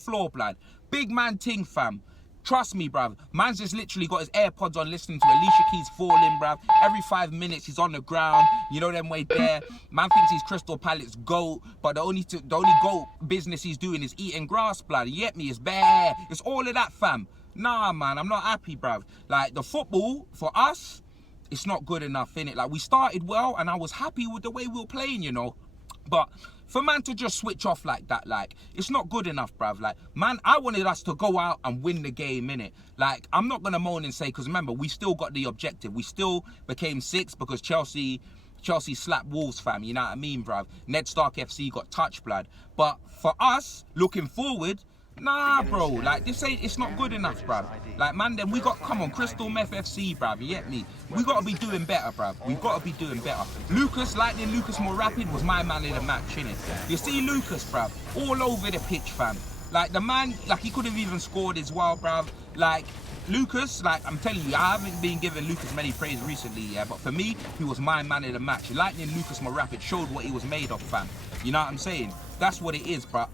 floor, blood. Big man ting, fam. Trust me, bruv. Man's just literally got his AirPods on listening to Alicia Keys falling, bruv. Every 5 minutes he's on the ground. You know them way there. Man thinks he's Crystal Palace GOAT, but the only GOAT business he's doing is eating grass, blood. You get me? It's bare. It's all of that, fam. Nah, man, I'm not happy, bruv. Like, the football, for us, it's not good enough, innit? Like, we started well, and I was happy with the way we were playing, you know? But for man to just switch off like that, like, it's not good enough, bruv. Like, man, I wanted us to go out and win the game, innit? Like, I'm not going to moan and say, because remember, we still got the objective. We still became 6 because Chelsea slapped Wolves, fam. You know what I mean, bruv? Ned Stark FC got touch, blood. But for us, looking forward, nah, bro, like, it's not good enough, bruv. Like, man, then we got, come on, Crystal Meth FC, bruv, you get me? We got to be doing better, bruv. We've got to be doing better. Lightning Lucas more rapid was my man in the match, innit? You see Lucas, bruv, all over the pitch, fam. Like, the man, like, he could have even scored as well, bruv. Like, Lucas, like, I'm telling you, I haven't been giving Lucas many praise recently, yeah, but for me, he was my man in the match. Lightning Lucas more rapid showed what he was made of, fam. You know what I'm saying? That's what it is, bruv.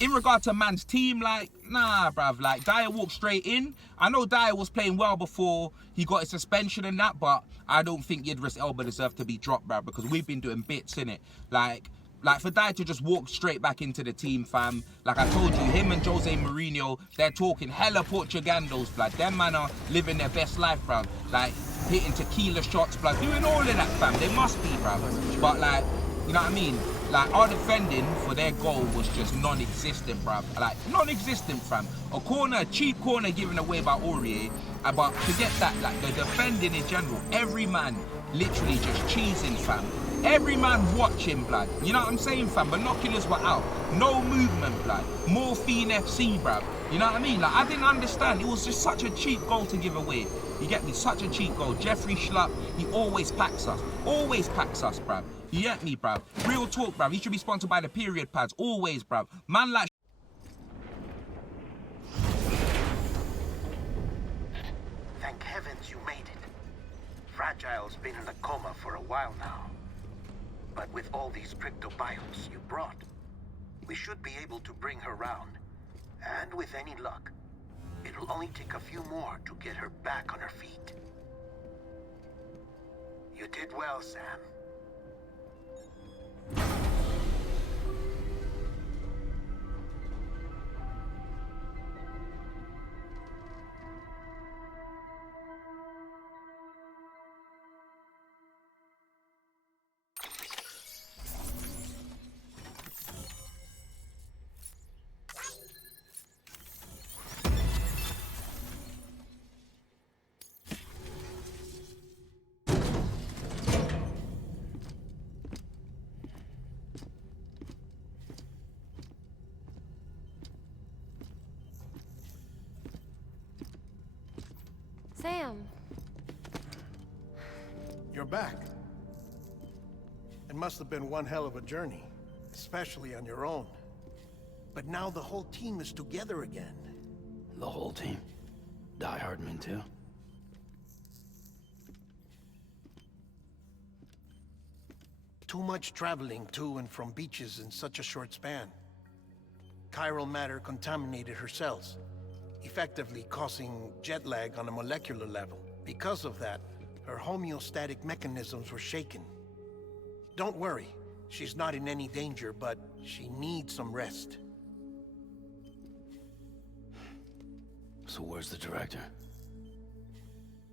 In regard to man's team, like, nah, bruv, like, Dyer walked straight in. I know Dyer was playing well before he got his suspension and that, but I don't think Idris Elba deserved to be dropped, bruv, because we've been doing bits, innit? Like, for Dyer to just walk straight back into the team, fam, like I told you, him and Jose Mourinho, they're talking hella Portugandos, blood. Them man are living their best life, bruv. Like, hitting tequila shots, blood, doing all of that, fam. They must be, bruv. But, like, you know what I mean? Like, our defending for their goal was just non-existent, bruv. Like, non-existent, fam. A cheap corner given away by Aurier. But forget that, like, the defending in general, every man literally just cheesing, fam. Every man watching, blood. You know what I'm saying, fam? Binoculars were out. No movement, blood. Morphine FC, bruv. You know what I mean? Like, I didn't understand. It was just such a cheap goal to give away. You get me? Such a cheap goal. Jeffrey Schlupp, he always packs us. Always packs us, bruv. You get me, bruv? Real talk, bruv. He should be sponsored by the period pads. Always, bruv. Man like... Thank heavens you made it. Fragile's been in a coma for a while now. But with all these cryptobiotes you brought, we should be able to bring her round. And with any luck, it'll only take a few more to get her back on her feet. You did well, Sam. Sam. You're back. It must have been one hell of a journey, especially on your own. But now the whole team is together again. The whole team? Die Hardman too? Too much traveling to and from beaches in such a short span. Chiral matter contaminated her cells, effectively causing jet lag on a molecular level. Because of that, her homeostatic mechanisms were shaken. Don't worry, she's not in any danger, but she needs some rest. So where's the director?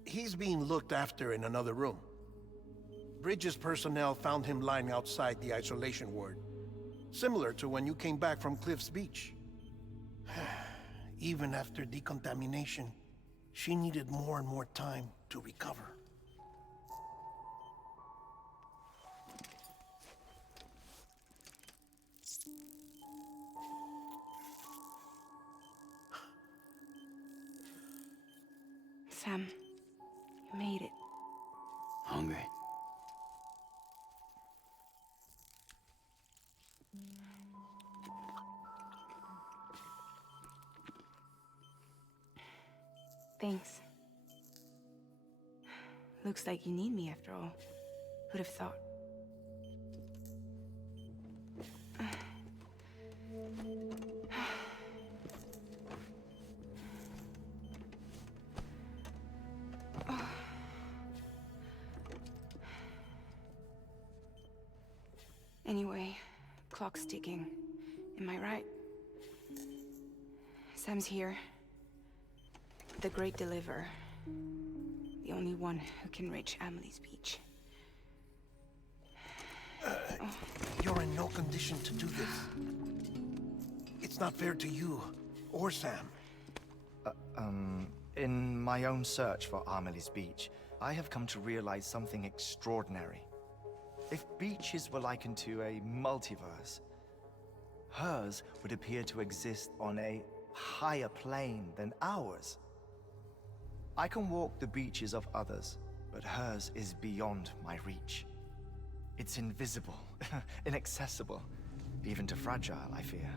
He's being looked after in another room. Bridges personnel found him lying outside the isolation ward, similar to when you came back from Cliff's Beach. Even after decontamination, she needed more and more time to recover. Sam, you made it. Hungry? Thanks. Looks like you need me after all. Who'd have thought? Anyway, clock's ticking. Am I right? Sam's here. The Great Deliverer. The only one who can reach Amelie's beach. You're in no condition to do this. It's not fair to you or Sam. In my own search for Amelie's Beach, I have come to realize something extraordinary. If beaches were likened to a multiverse, hers would appear to exist on a higher plane than ours. I can walk the beaches of others, but hers is beyond my reach. It's invisible, inaccessible, even to Fragile, I fear.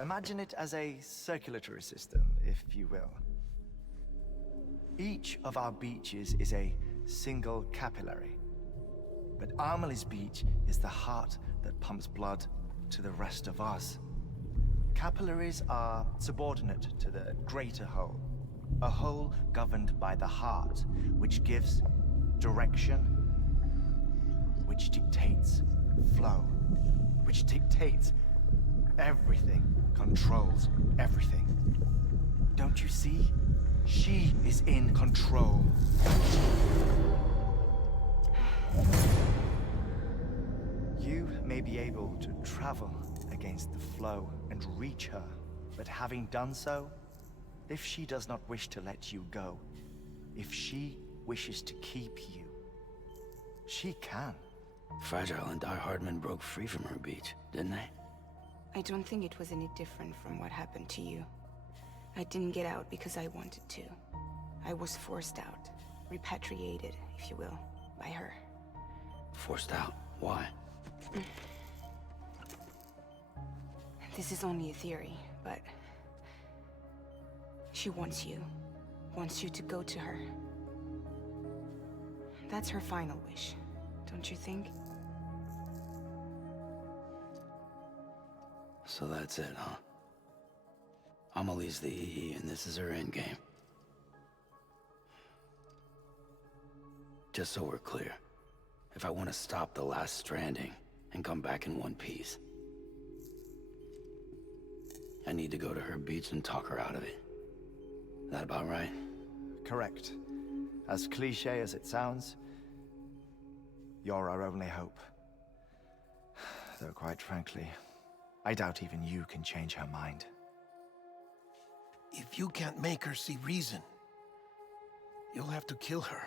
Imagine it as a circulatory system, if you will. Each of our beaches is a single capillary. But Amelie's Beach is the heart that pumps blood to the rest of us. Capillaries are subordinate to the greater whole. A whole governed by the heart, which gives direction, which dictates flow, which dictates everything, controls everything. Don't you see? She is in control. You may be able to travel against the flow and reach her, but having done so, if she does not wish to let you go, if she wishes to keep you, she can. Fragile and Die Hardman broke free from her beach, didn't they? I don't think it was any different from what happened to you. I didn't get out because I wanted to. I was forced out. Repatriated, if you will, by her. Forced out? Why? This is only a theory, but... she wants you. Wants you to go to her. That's her final wish, don't you think? So that's it, huh? Amelie's the EE, and this is her endgame. Just so we're clear, if I want to stop the last Stranding and come back in one piece, I need to go to her beach and talk her out of it. That about right? Correct. As cliche as it sounds, you're our only hope. Though quite frankly, I doubt even you can change her mind. If you can't make her see reason, you'll have to kill her.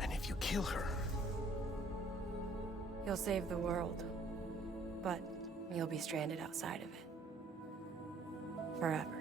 And if you kill her... You'll save the world, but you'll be stranded outside of it. Forever.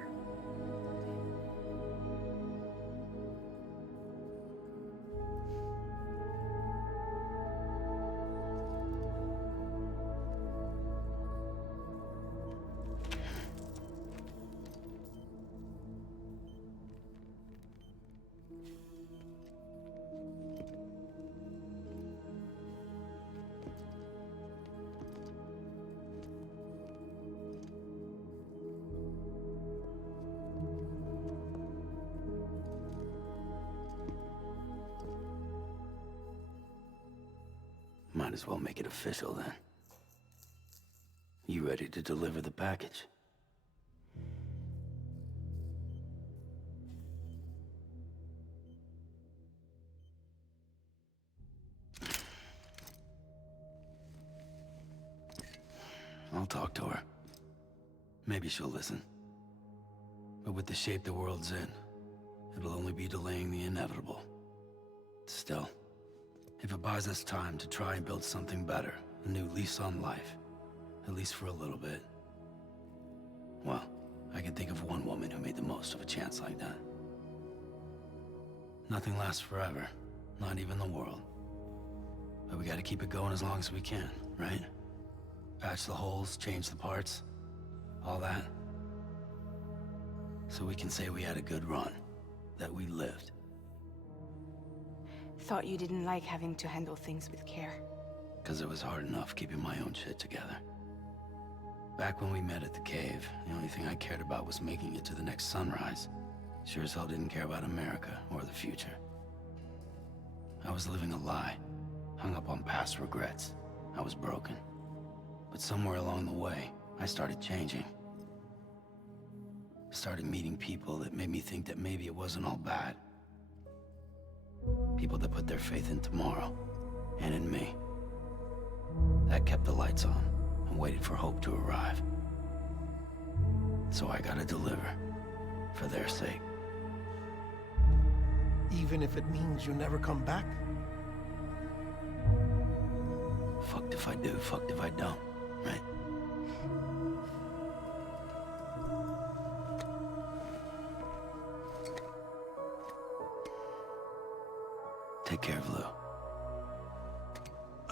Might as well make it official then. You ready to deliver the package? I'll talk to her. Maybe she'll listen. But with the shape the world's in, it'll only be delaying the inevitable. Still, if it buys us time to try and build something better, a new lease on life, at least for a little bit, well, I can think of one woman who made the most of a chance like that. Nothing lasts forever, not even the world. But we gotta keep it going as long as we can, right? Patch the holes, change the parts, all that. So we can say we had a good run, that we lived. Thought you didn't like having to handle things with care. Because it was hard enough keeping my own shit together. Back when we met at the cave, the only thing I cared about was making it to the next sunrise. Sure as hell didn't care about America or the future. I was living a lie, hung up on past regrets. I was broken. But somewhere along the way, I started changing. Started meeting people that made me think that maybe it wasn't all bad. People that put their faith in tomorrow, and in me. That kept the lights on, and waited for hope to arrive. So I gotta deliver, for their sake. Even if it means you never come back? Fucked if I do, fucked if I don't, right? Take care of Lou.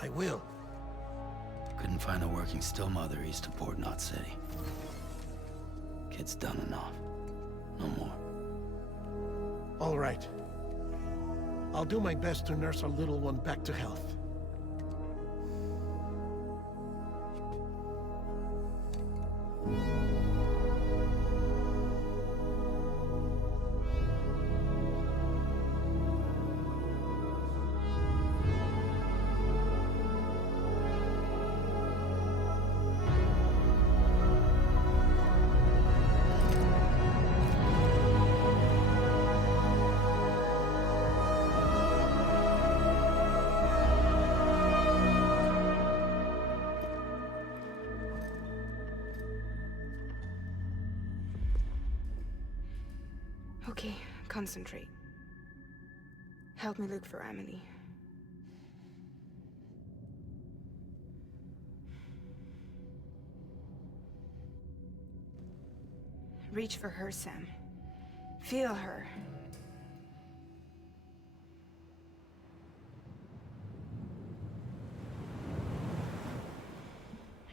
I will. Couldn't find a working still mother east of Port Knot City. Kid's done enough. No more. All right. I'll do my best to nurse our little one back to health. Okay, concentrate. Help me look for Emily. Reach for her, Sam. Feel her.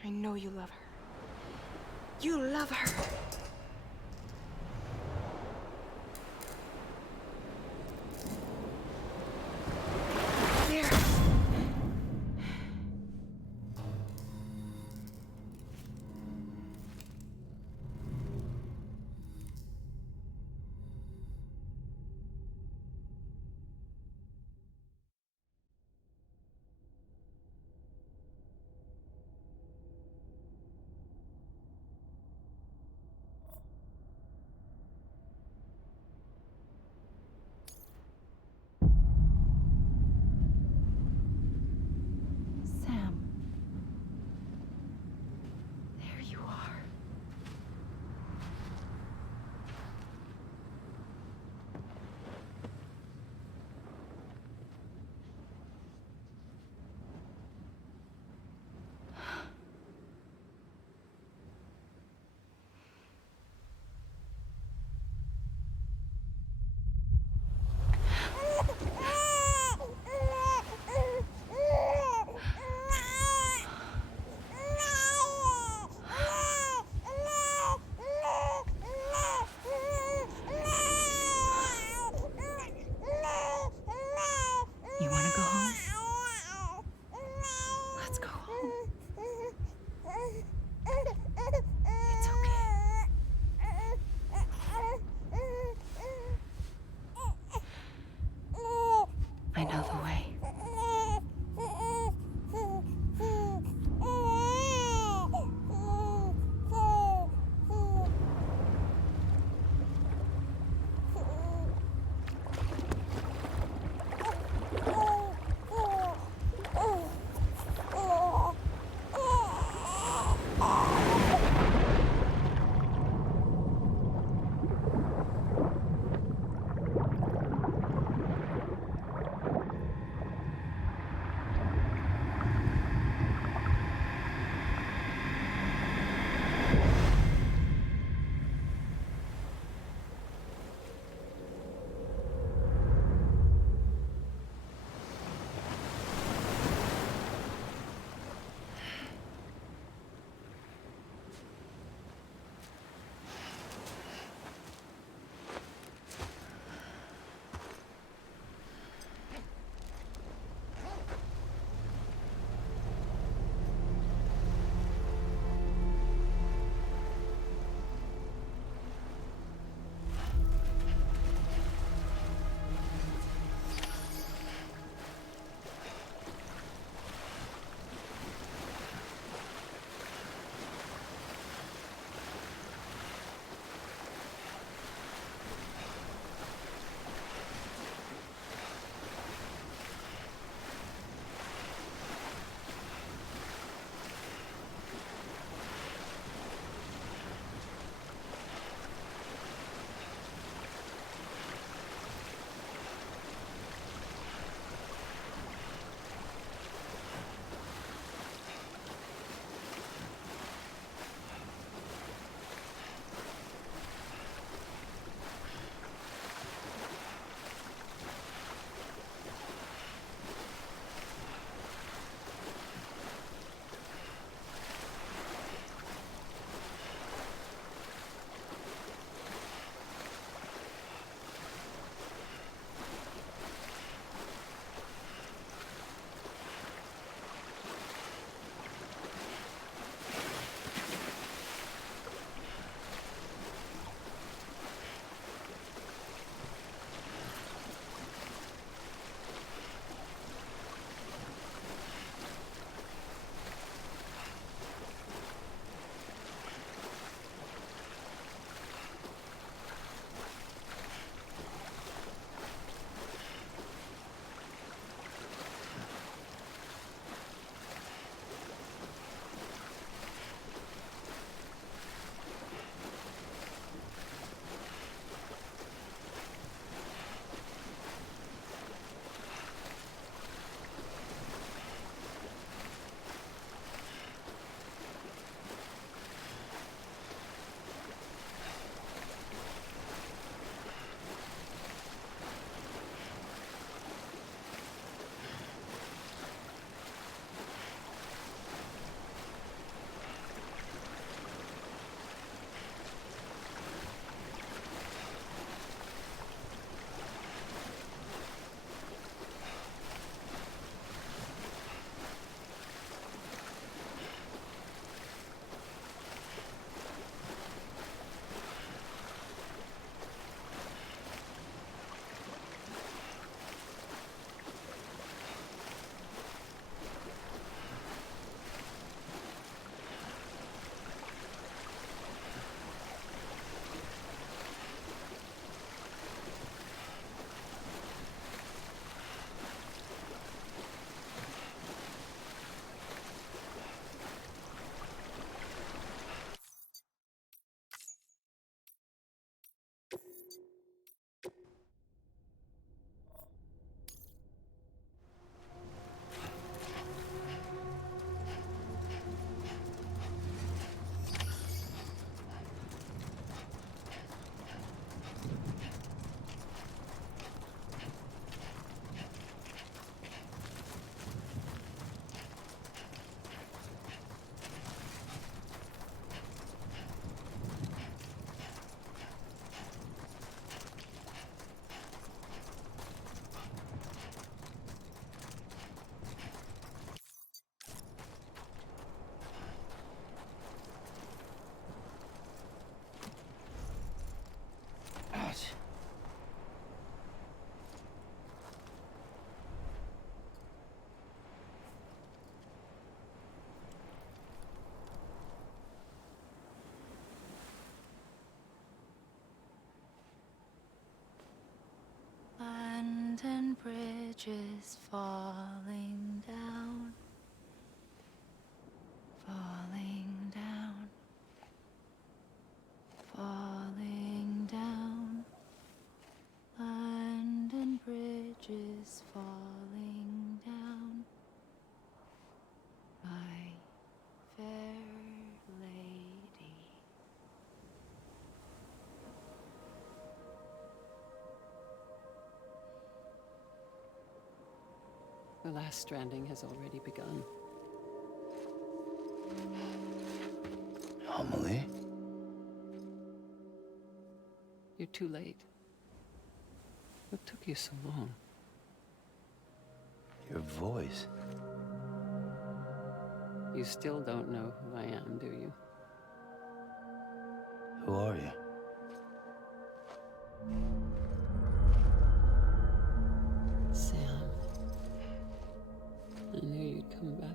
I know you love her. You love her! There! bridges falling down, falling down, falling down. London Bridge is falling down, my fair lady. The last stranding has already begun. Amelie? You're too late. What took you so long? Your voice. You still don't know who I am, do you? Who are you? Sam. I knew you'd come back.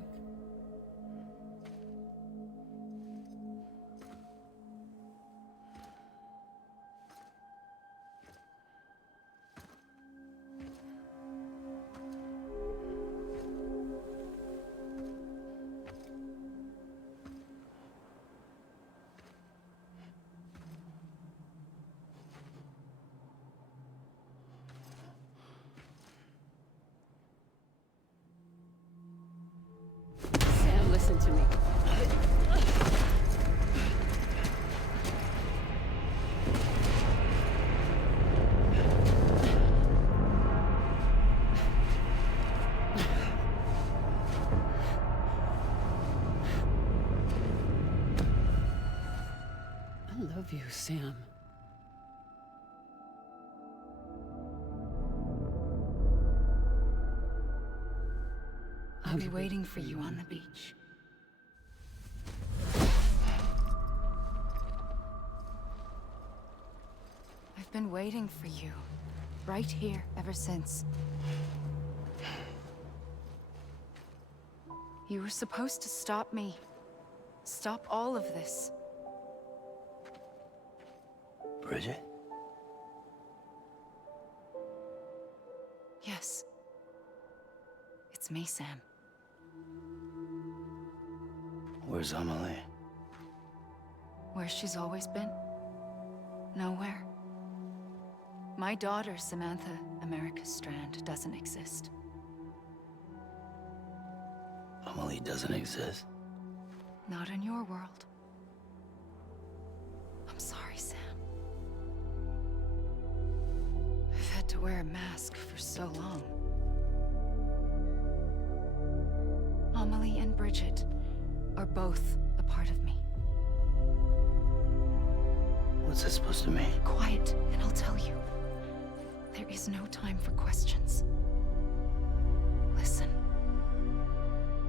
Sam, listen to me. I love you, Sam. I'll be waiting for you on the beach. I've been waiting for you, right here, ever since. You were supposed to stop me. Stop all of this. Bridget? Yes. It's me, Sam. Where's Amelie? Where she's always been? Nowhere. My daughter, Samantha America Strand, doesn't exist. Amelie doesn't exist. Not in your world. I'm sorry, Sam. I've had to wear a mask for so long. Amelie and Bridget are both a part of me. What's that supposed to mean? Quiet, and I'll tell you. There is no time for questions. Listen.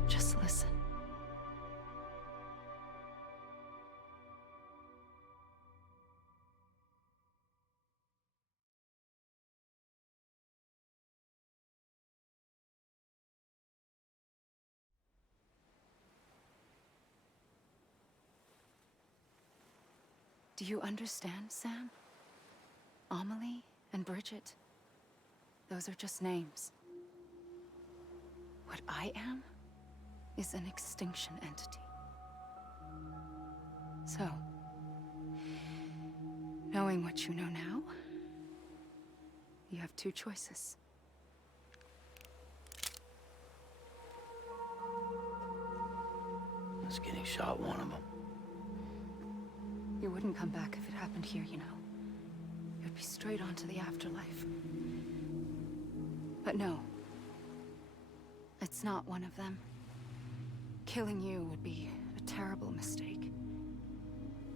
Just listen. Do you understand, Sam? Amelie and Bridget, those are just names. What I am is an extinction entity. So, knowing what you know now, you have two choices. I was getting shot, one of them. You wouldn't come back if it happened here, you know. You'd be straight on to the afterlife. But no. It's not one of them. Killing you would be a terrible mistake.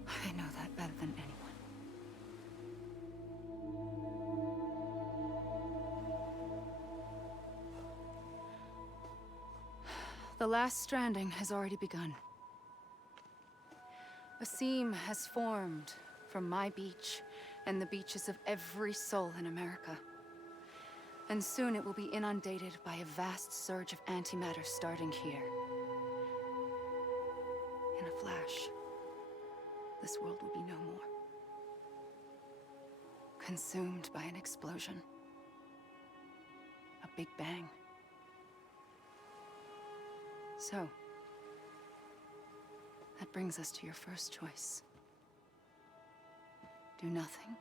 I know that better than anyone. The last stranding has already begun. A seam has formed from my beach and the beaches of every soul in America. And soon it will be inundated by a vast surge of antimatter starting here. In a flash, this world will be no more. Consumed by an explosion. A Big Bang. So, that brings us to your first choice. Do nothing.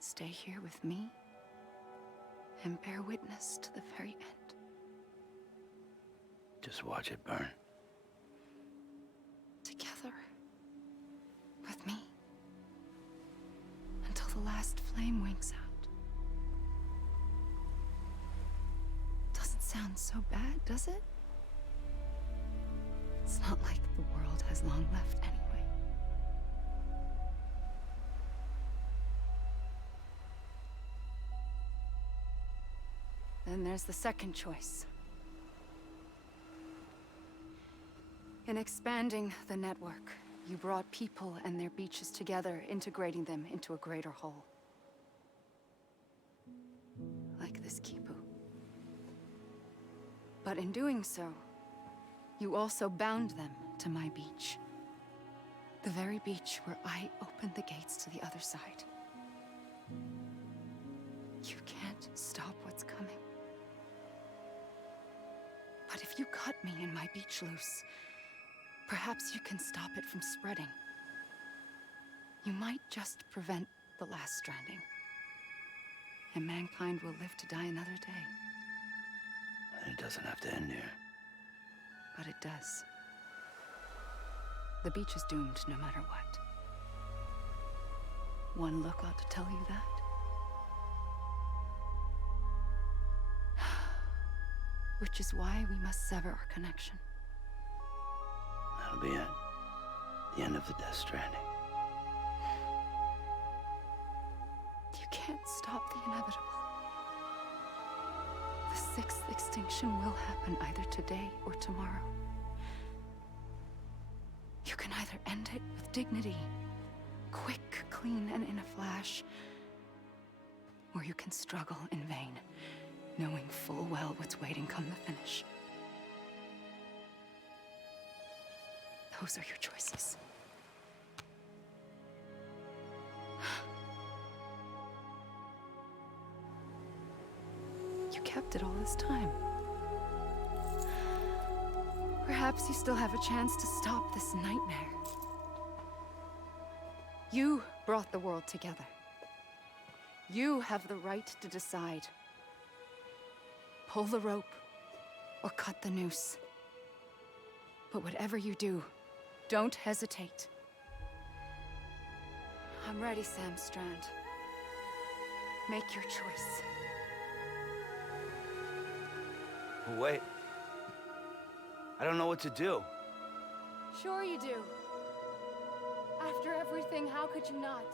Stay here with me and bear witness to the very end. Just watch it burn. Together. With me. Until the last flame winks out. Doesn't sound so bad, does it? It's not like the world has long left anyway. Then there's the second choice. In expanding the network, you brought people and their beaches together, integrating them into a greater whole. Like this Kipu. But in doing so, you also bound them to my beach. The very beach where I opened the gates to the other side. You can't stop what's coming. But if you cut me and my beach loose, perhaps you can stop it from spreading. You might just prevent the last stranding. And mankind will live to die another day. And it doesn't have to end here. But it does. The beach is doomed no matter what. One look ought to tell you that. Which is why we must sever our connection. That'll be it. The end of the Death Stranding. You can't stop the inevitable. The sixth extinction will happen either today or tomorrow. You can either end it with dignity, quick, clean, and in a flash, or you can struggle in vain, knowing full well what's waiting come the finish. Those are your choices. You kept it all this time. Perhaps you still have a chance to stop this nightmare. You brought the world together. You have the right to decide. Pull the rope or cut the noose. But whatever you do, don't hesitate. I'm ready, Sam Strand. Make your choice. Wait. I don't know what to do. Sure you do. After everything, how could you not?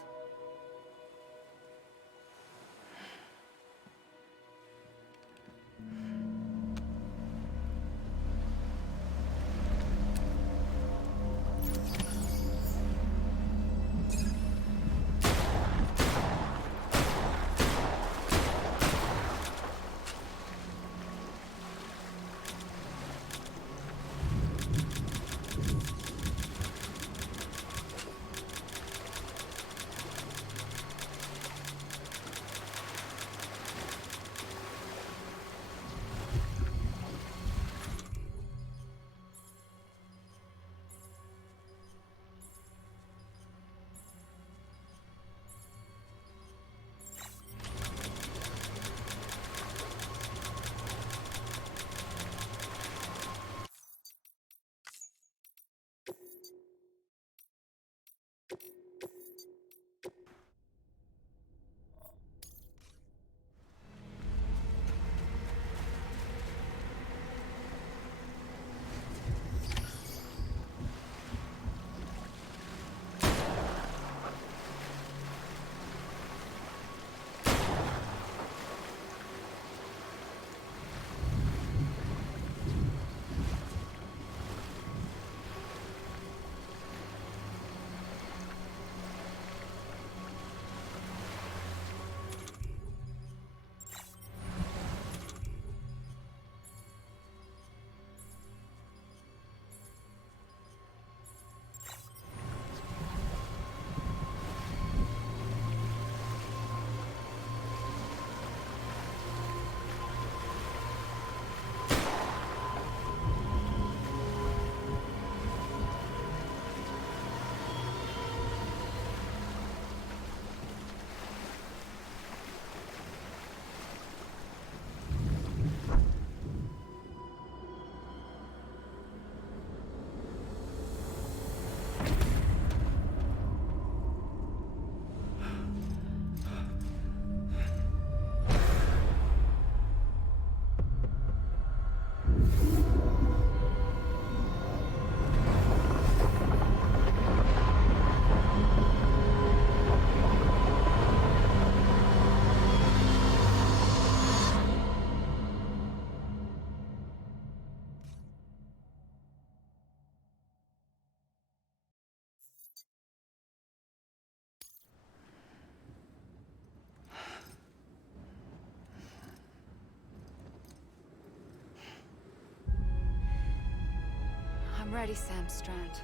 I'm ready, Sam Strand.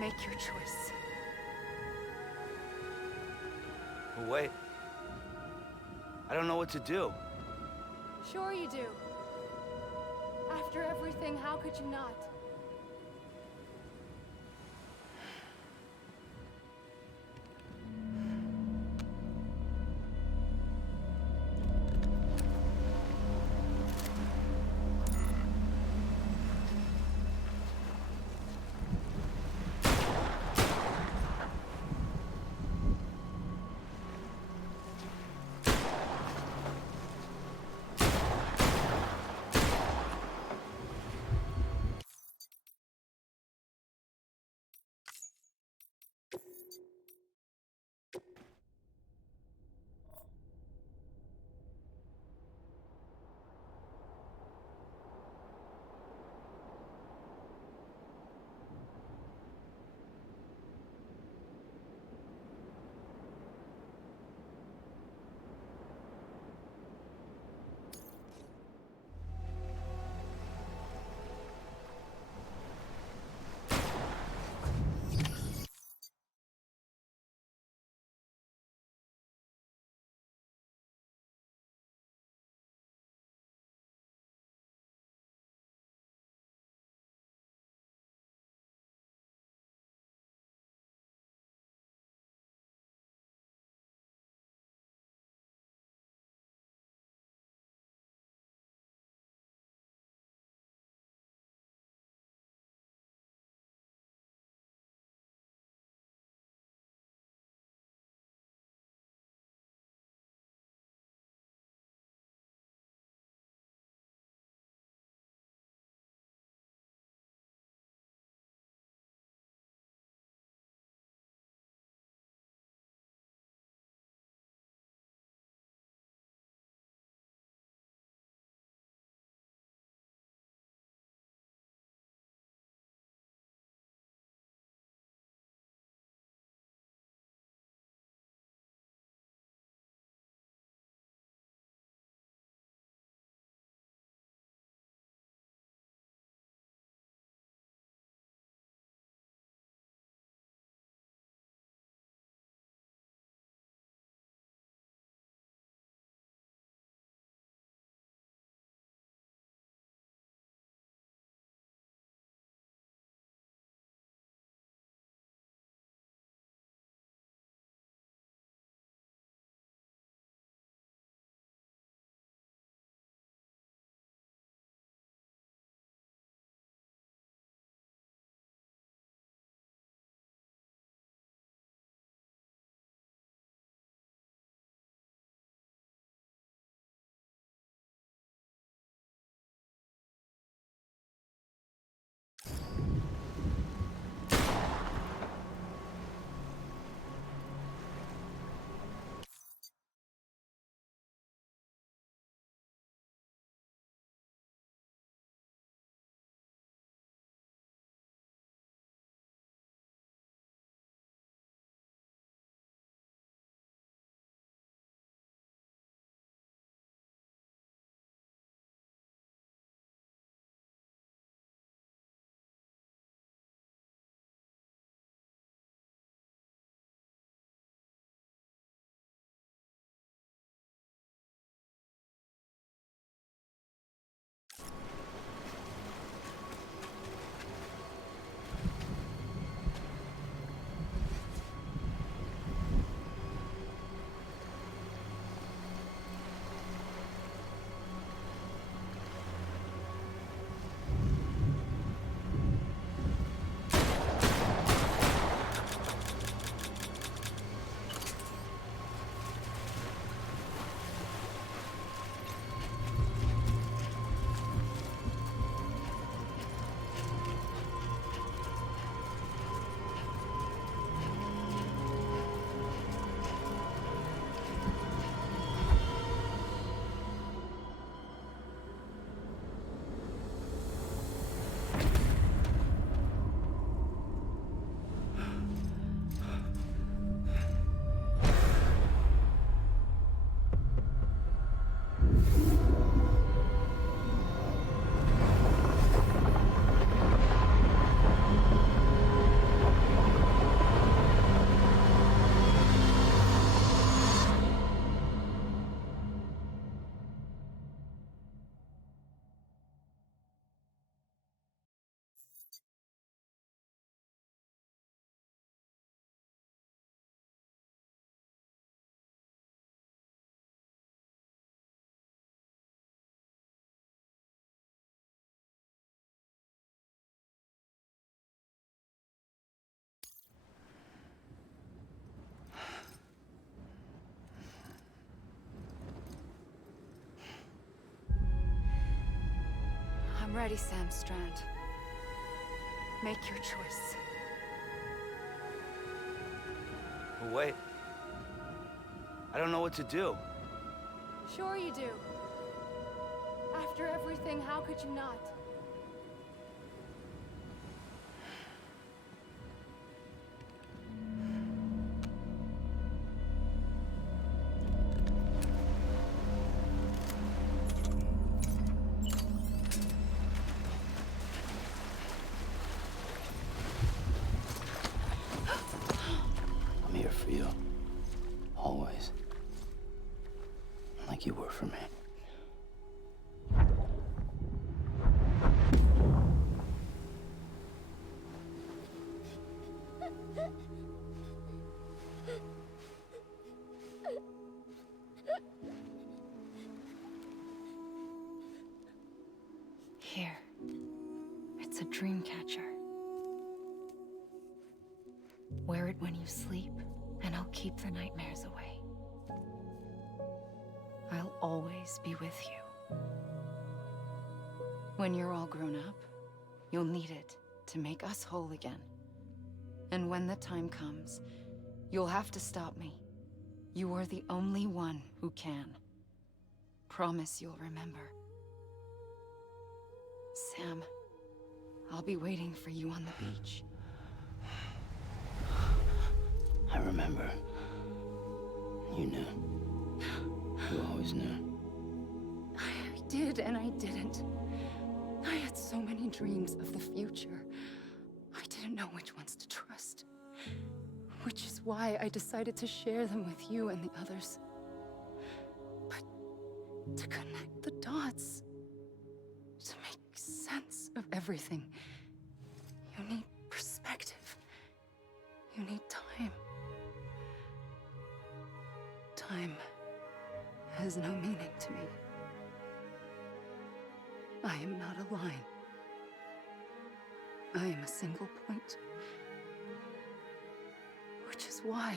Make your choice. But wait. I don't know what to do. Sure you do. After everything, how could you not? ready, Sam Strand. Make your choice. But wait. I don't know what to do. Sure you do. After everything, how could you not? I'm here for you. Always. Like you were for me. Here. It's a dream catcher. Wear it when you sleep, and I'll keep the nightmares away. I'll always be with you. When you're all grown up, you'll need it to make us whole again. And when the time comes, you'll have to stop me. You are the only one who can. Promise you'll remember. Sam, I'll be waiting for you on the beach. I remember. You knew. You always knew. I did and I didn't. I had so many dreams of the future. I didn't know which ones to trust. Which is why I decided to share them with you and the others. But to connect the dots, to make sense of everything, you need perspective. You need time. Time has no meaning to me. I am not a line. I am a single point. Which is why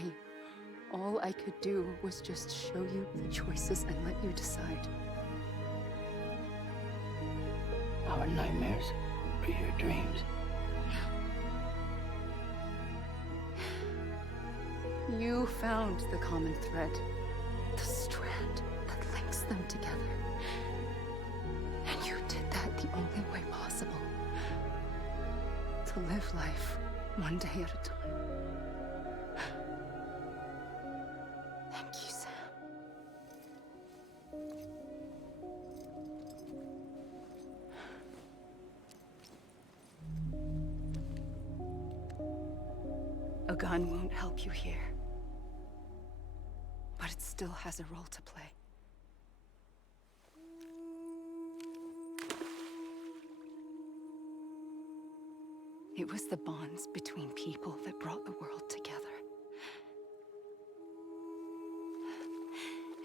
all I could do was just show you the choices and let you decide. Our nightmares are your dreams. You found the common thread, the strand that links them together. And you did that the only way possible. To live life one day at a time. Thank you, Sam. A gun won't help you here. But it still has a role to play. It was the bonds between people that brought the world together.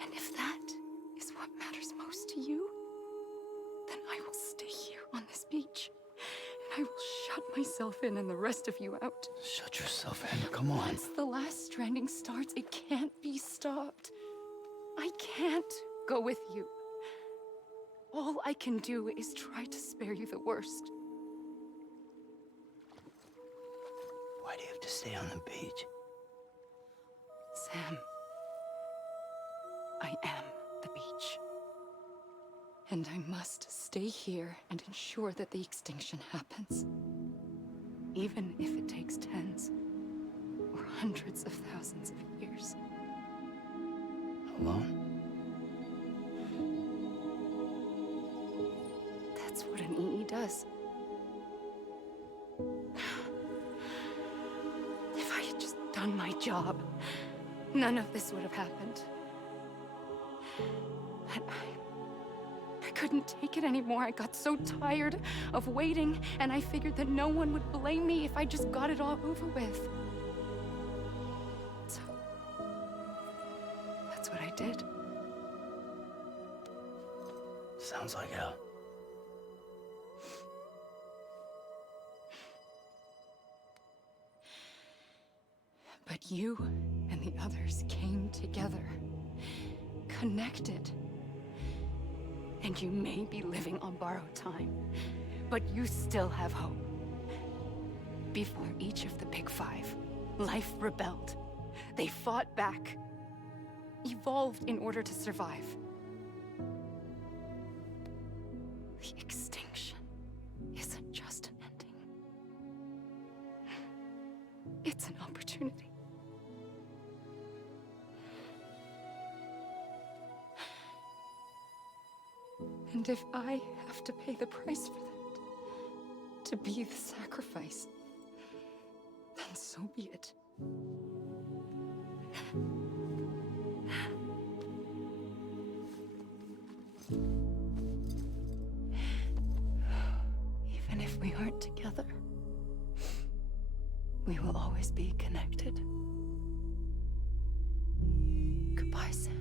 And if that is what matters most to you, then I will stay here on this beach. And I will shut myself in and the rest of you out. Shut yourself in, come on. Once the last stranding starts, it can't be stopped. I can't go with you. All I can do is try to spare you the worst. Why do you have to stay on the beach? Sam, I am the beach. And I must stay here and ensure that the extinction happens. Even if it takes tens or hundreds of thousands of years. Alone? That's what an EE does. If I had just done my job, none of this would have happened. But I couldn't take it anymore. I got so tired of waiting, and I figured that no one would blame me if I just got it all over with. So, that's what I did. Sounds like hell. But you and the others came together, connected. And you may be living on borrowed time, But you still have hope. Before each of the Big Five, life rebelled. They fought back. Evolved in order to survive. The extinction isn't just an ending. It's an opportunity. And if I have to pay the price for that, to be the sacrifice, then so be it. Even if we aren't together, we will always be connected. Goodbye, Sam.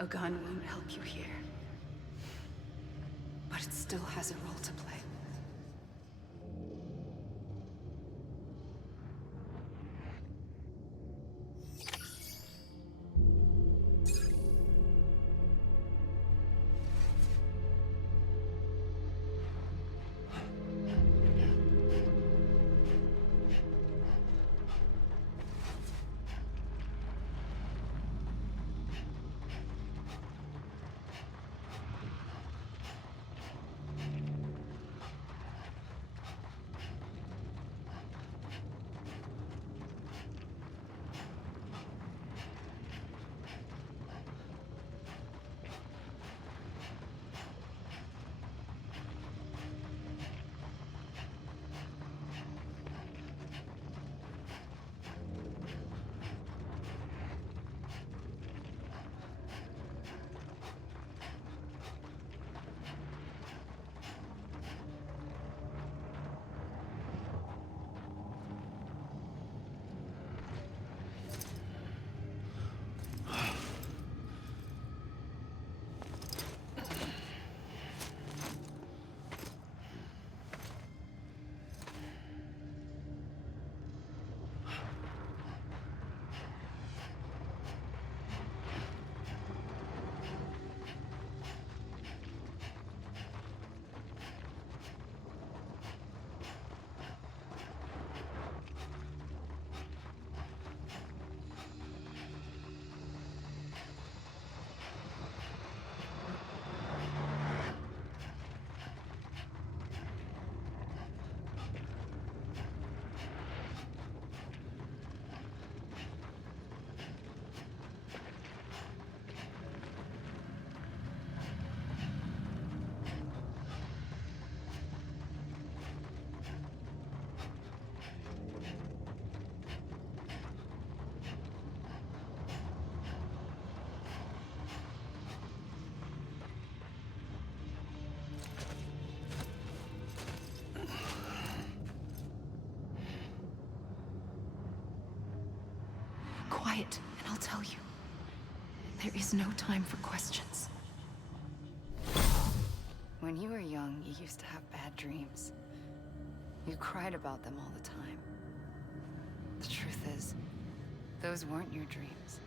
A gun won't help you here. But it still has a role to play. Quiet, and I'll tell you. There is no time for questions. When you were young, you used to have bad dreams. You cried about them all the time. The truth is, those weren't your dreams.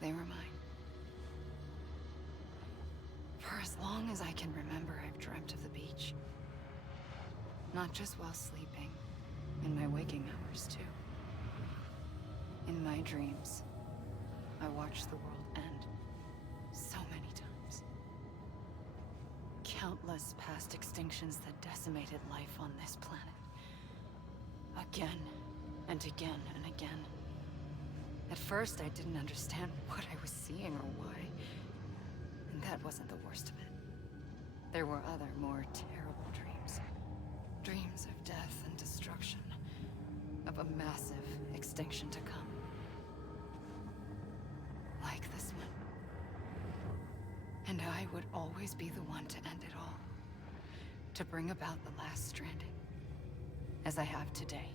They were mine. For as long as I can remember, I've dreamt of the beach. Not just while sleeping, in my waking hours, too. In my dreams, I watched the world end so many times. Countless past extinctions that decimated life on this planet. Again and again and again. At first, I didn't understand what I was seeing or why. And that wasn't the worst of it. There were other, more terrible dreams. Dreams of death and destruction. Of a massive extinction to come. Like this one. And I would always be the one to end it all. To bring about the last stranding. As I have today.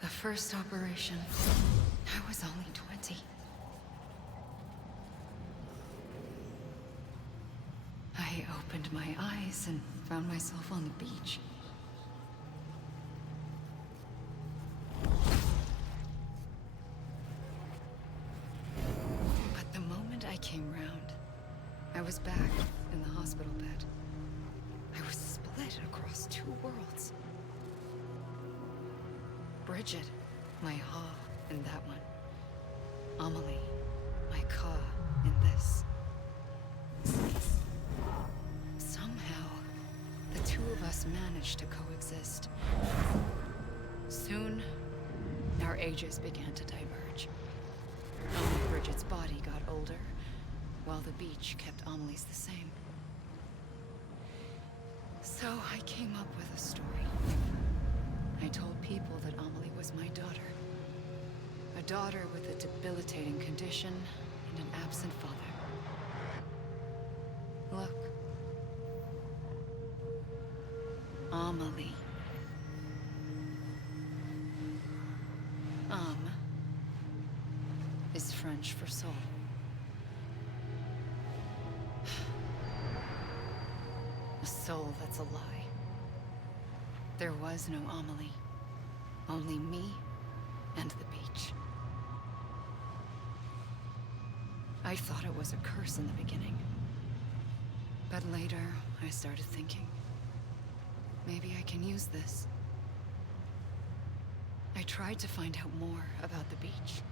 The first operation, I was only 20. I opened my eyes and found myself on the beach. But the moment I came round, I was back in the hospital bed. I was split across two worlds. Bridget, my Ha in that one. Amelie, my Ka in this. Somehow, the two of us managed to coexist. Soon, our ages began to diverge. Only Bridget's body got older, while the beach kept Amelie's the same. So I came up with a story. I told people that Amelie was my daughter. A daughter with a debilitating condition and an absent father. Look. Amelie. Is French for soul. A soul that's a lie. There was no Amelie. Only me and the beach. I thought it was a curse in the beginning. But later, I started thinking, maybe I can use this. I tried to find out more about the beach.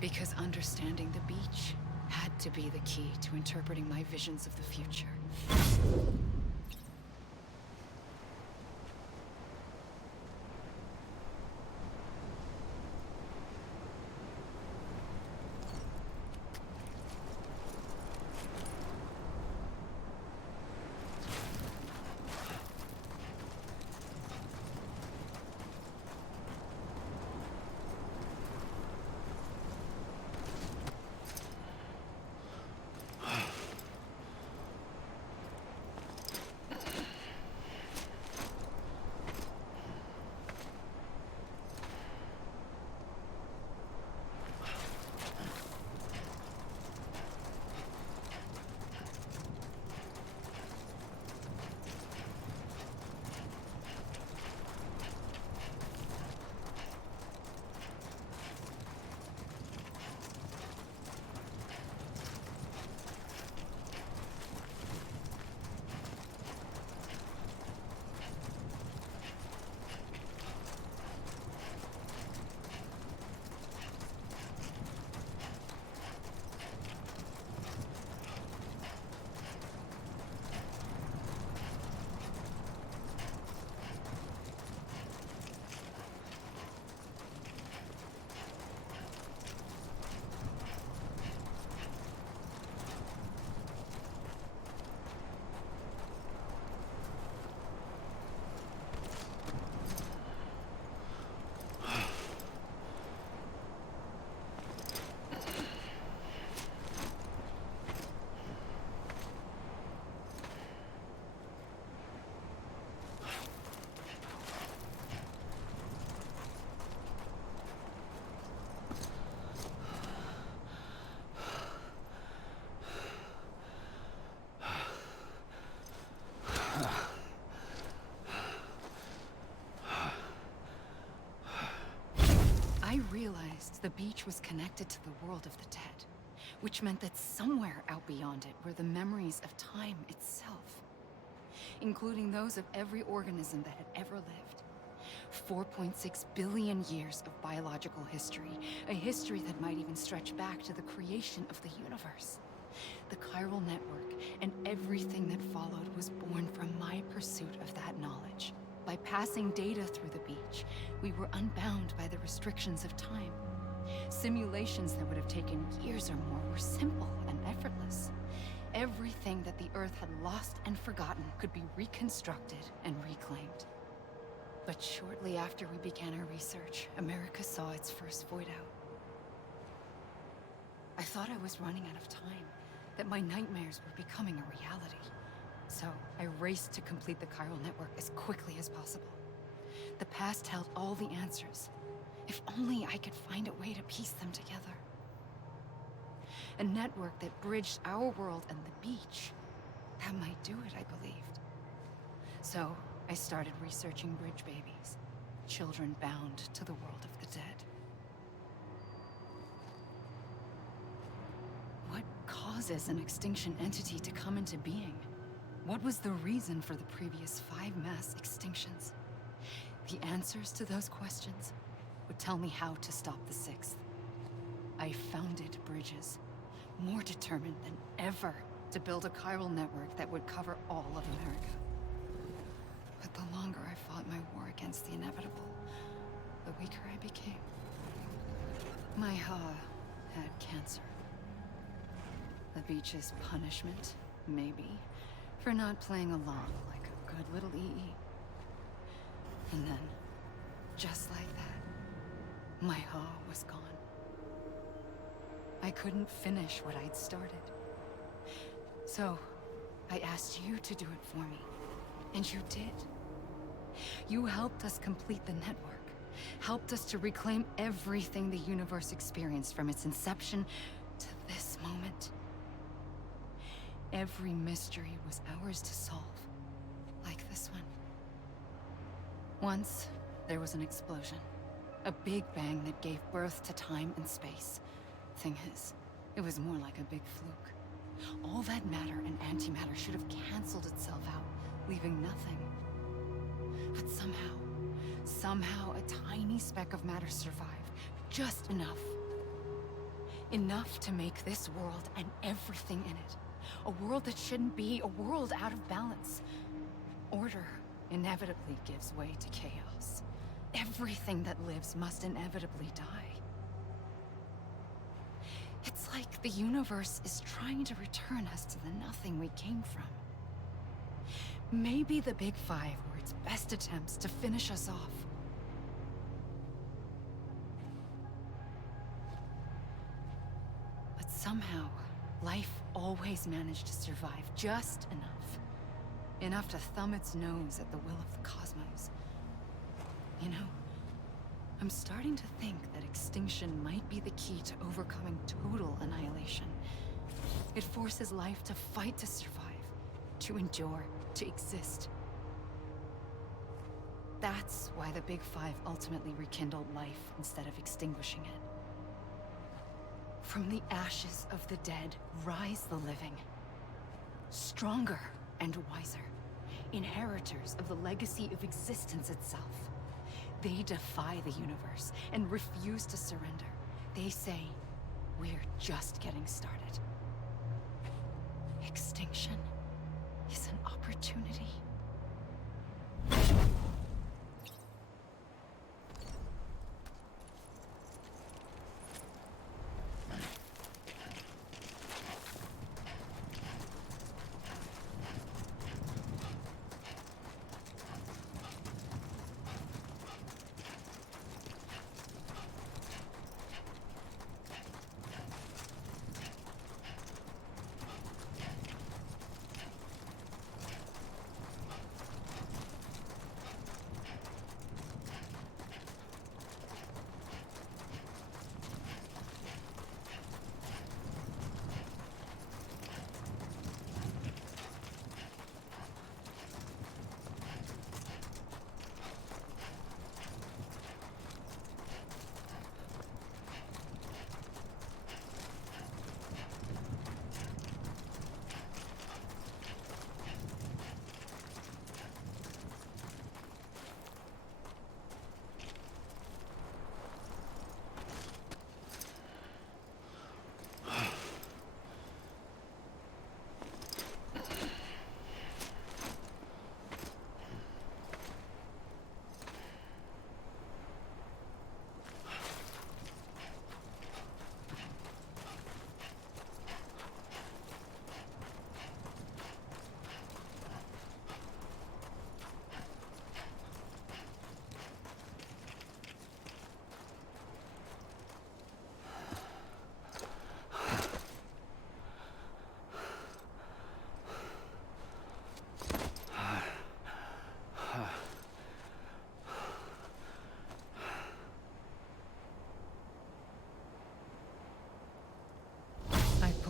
Because understanding the beach had to be the key to interpreting my visions of the future. the beach was connected to the world of the dead, which meant that somewhere out beyond it were the memories of time itself, including those of every organism that had ever lived. 4.6 billion years of biological history, a history that might even stretch back to the creation of the universe. The chiral network and everything that followed was born from my pursuit of that knowledge. By passing data through the beach, we were unbound by the restrictions of time. Simulations that would have taken years or more were simple and effortless. Everything that the Earth had lost and forgotten could be reconstructed and reclaimed. But shortly after we began our research, America saw its first void out. I thought I was running out of time, that my nightmares were becoming a reality. So I raced to complete the chiral network as quickly as possible. The past held all the answers. If only I could find a way to piece them together. A network that bridged our world and the beach. That might do it, I believed. So I started researching bridge babies, children bound to the world of the dead. What causes an extinction entity to come into being? What was the reason for the previous 5 mass extinctions? The answers to those questions would tell me how to stop the 6th. I founded bridges, more determined than ever to build a chiral network that would cover all of America. But the longer I fought my war against the inevitable, the weaker I became. My Ha had cancer. The beach's punishment, maybe, for not playing along like a good little EE. And then, just like that, my Ha was gone. I couldn't finish what I'd started. So, I asked you to do it for me. And you did. You helped us complete the network. Helped us to reclaim everything the universe experienced from its inception to this moment. Every mystery was ours to solve. Like this one. Once, there was an explosion. A big bang that gave birth to time and space. Thing is, it was more like a big fluke. All that matter and antimatter should have canceled itself out, leaving nothing. But somehow a tiny speck of matter survived. Just enough. Enough to make this world and everything in it. A world that shouldn't be, a world out of balance. Order inevitably gives way to chaos. Everything that lives must inevitably die. It's like the universe is trying to return us to the nothing we came from. Maybe the Big Five were its best attempts to finish us off. But somehow, life always managed to survive just enough. Enough to thumb its nose at the will of the cosmos. You know, I'm starting to think that extinction might be the key to overcoming total annihilation. It forces life to fight to survive, to endure, to exist. That's why the Big Five ultimately rekindled life instead of extinguishing it. From the ashes of the dead rise the living. Stronger and wiser. Inheritors of the legacy of existence itself. They defy the universe and refuse to surrender. They say, we're just getting started. Extinction is an opportunity.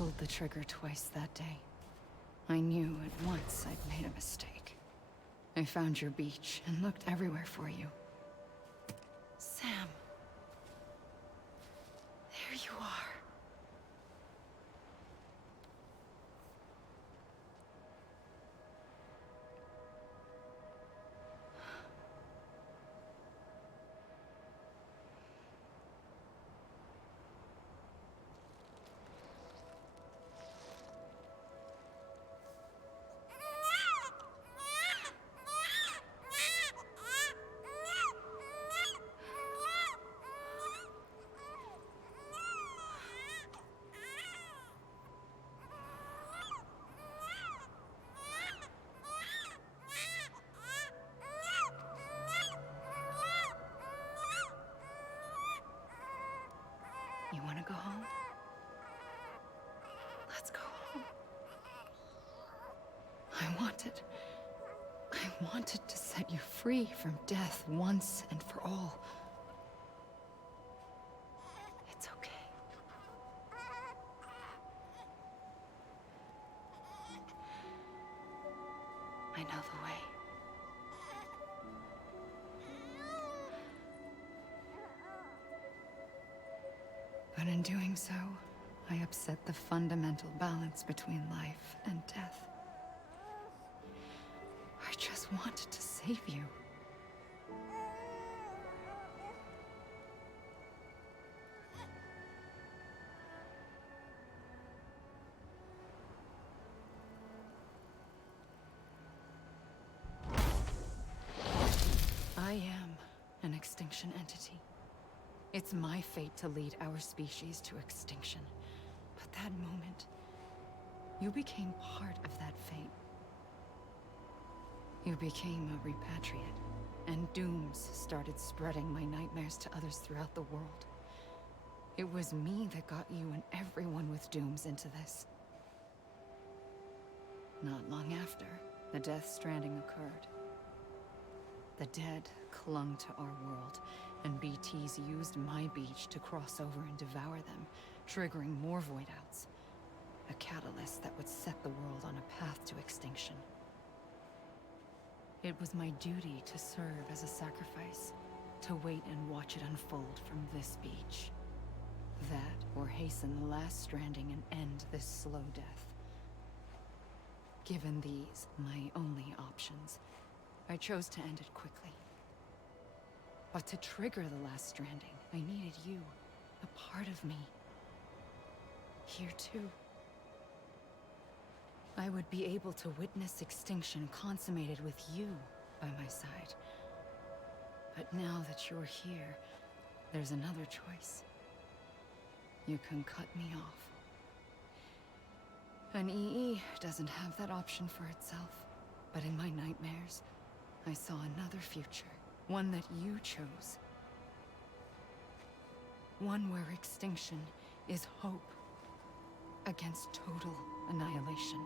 pulled the trigger twice that day. I knew at once I'd made a mistake. I found your beach and looked everywhere for you. Sam. There you are. You want to go home? Let's go home. I wanted to set you free from death once and for all. It's okay. I know the way. But in doing so, I upset the fundamental balance between life and death. I just wanted to save you. I am an extinction entity. It's my fate to lead our species to extinction. But that moment, you became part of that fate. You became a repatriate, and dooms started spreading my nightmares to others throughout the world. It was me that got you and everyone with dooms into this. Not long after, the Death Stranding occurred. The dead clung to our world, and BTs used my beach to cross over and devour them, triggering more void outs. A catalyst that would set the world on a path to extinction. It was my duty to serve as a sacrifice, to wait and watch it unfold from this beach. That, or hasten the last stranding and end this slow death. Given these, my only options, I chose to end it quickly. But to trigger the last stranding, I needed you, a part of me. Here too. I would be able to witness extinction consummated with you by my side. But now that you're here, there's another choice. You can cut me off. An EE doesn't have that option for itself. But in my nightmares, I saw another future. One that you chose. One where extinction is hope against total annihilation.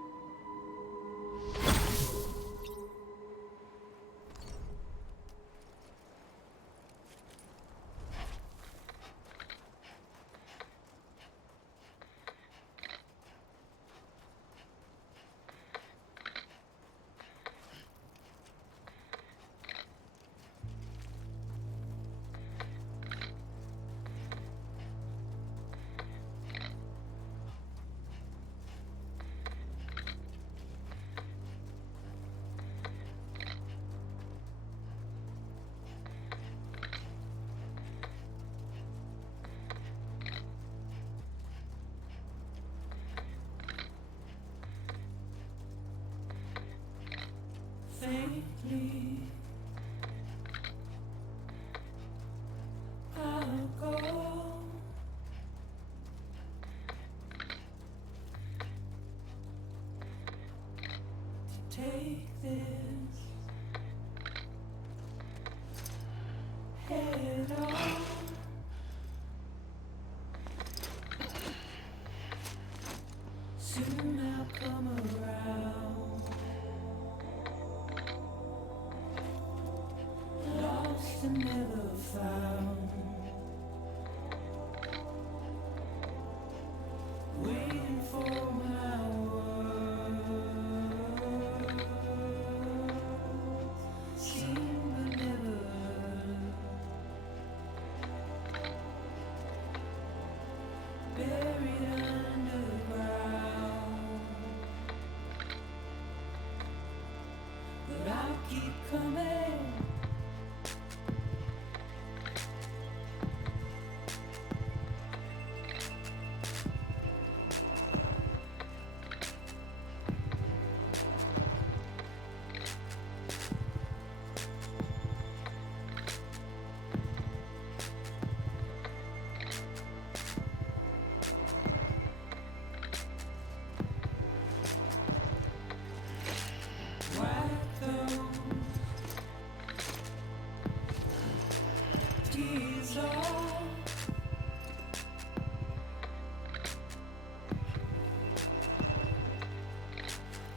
Faintly, I'll go. To take this head on. Soon I'll come around. Lost and never found. Waiting for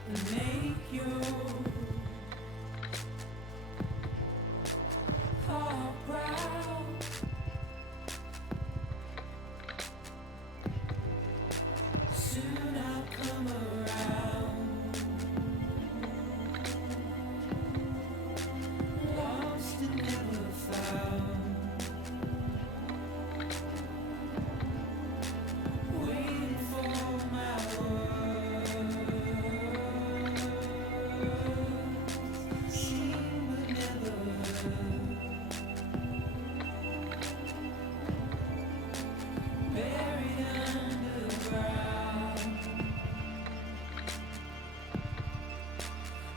and make your heart proud. Soon I'll come around, lost and never found, waiting for my words, seen but never heard, buried underground.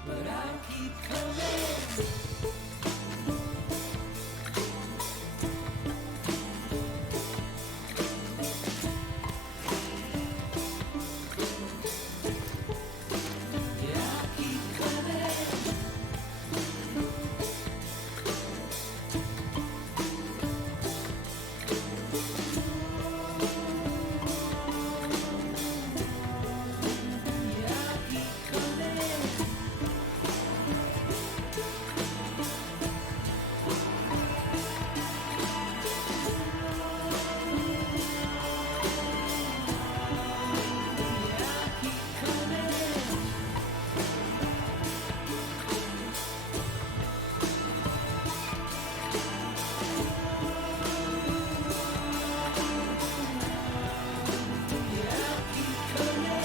But I'll keep coming. Yeah, I'll keep coming. Yeah, I'll keep coming.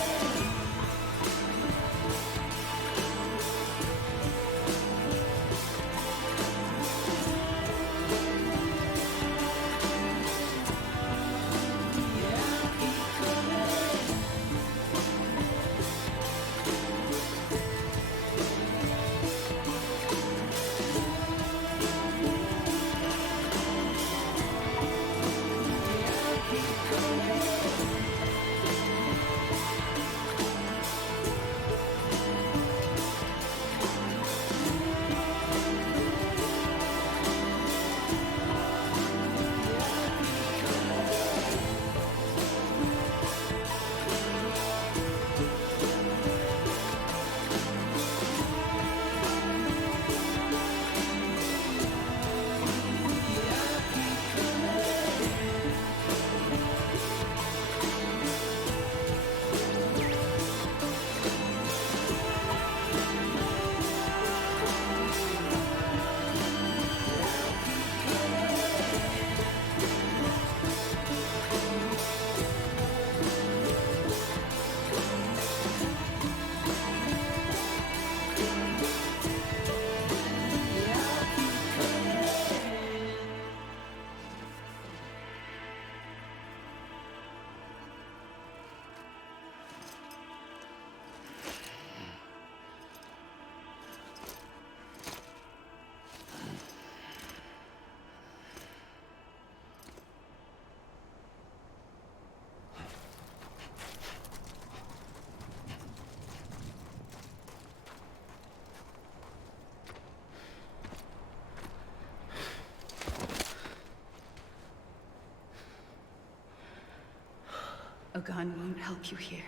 A gun won't help you here.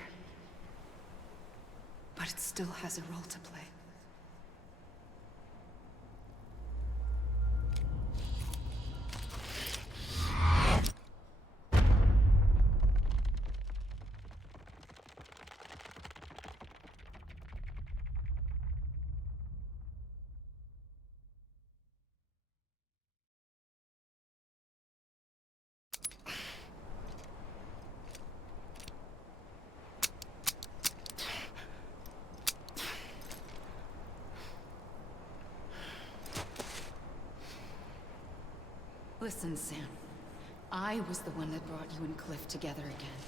But it still has a role to play. Listen, Sam. I was the one that brought you and Cliff together again.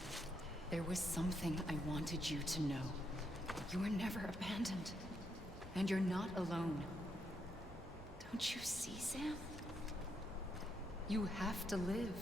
There was something I wanted you to know. You were never abandoned. And you're not alone. Don't you see, Sam? You have to live.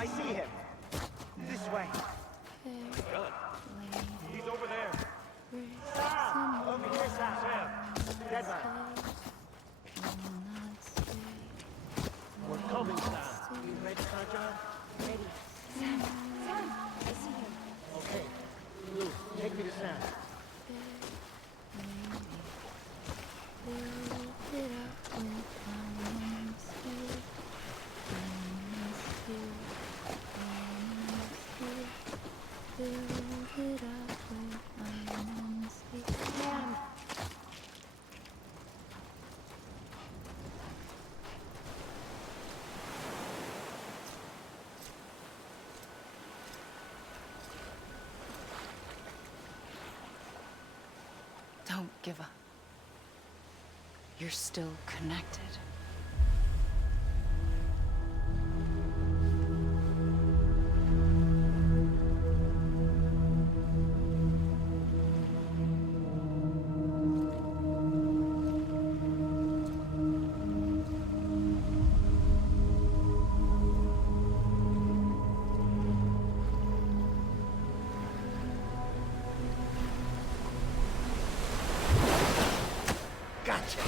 I see him. This way. He's over there. Sam! Over here, Sam. Deadman. We're coming, Sam. You ready, Fragile? Ready. Sam. Sam! I see him. Okay. Blue, take me to Sam. Don't give up. You're still connected. Gotcha.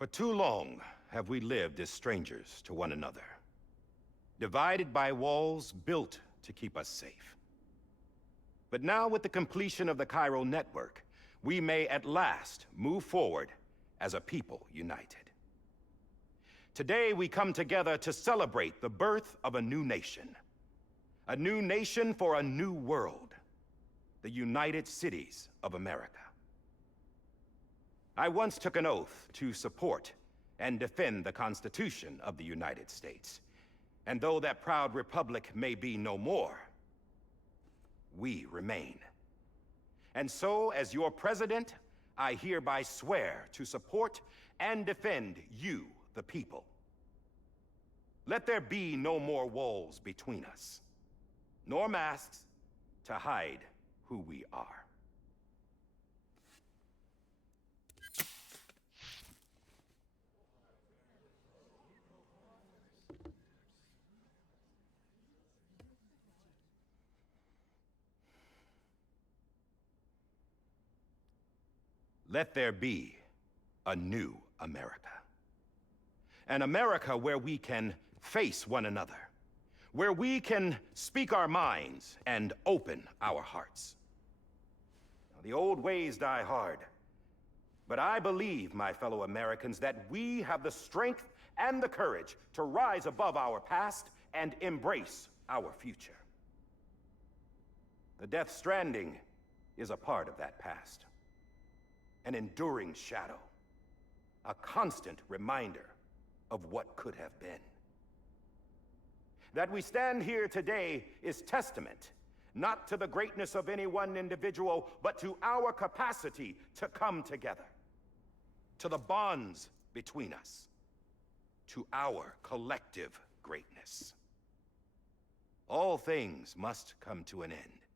For too long have we lived as strangers to one another, divided by walls built to keep us safe. But now, with the completion of the Chiral network, we may at last move forward as a people united. Today, we come together to celebrate the birth of a new nation. A new nation for a new world. The United Cities of America. I once took an oath to support and defend the Constitution of the United States. And though that proud republic may be no more, we remain. And so, as your president, I hereby swear to support and defend you, the people. Let there be no more walls between us, nor masks to hide who we are. Let there be a new America. An America where we can face one another, where we can speak our minds and open our hearts. Now, the old ways die hard, but I believe, my fellow Americans, that we have the strength and the courage to rise above our past and embrace our future. The Death Stranding is a part of that past. An enduring shadow, a constant reminder of what could have been. That we stand here today is testament not to the greatness of any one individual, but to our capacity to come together, to the bonds between us, to our collective greatness. All things must come to an end,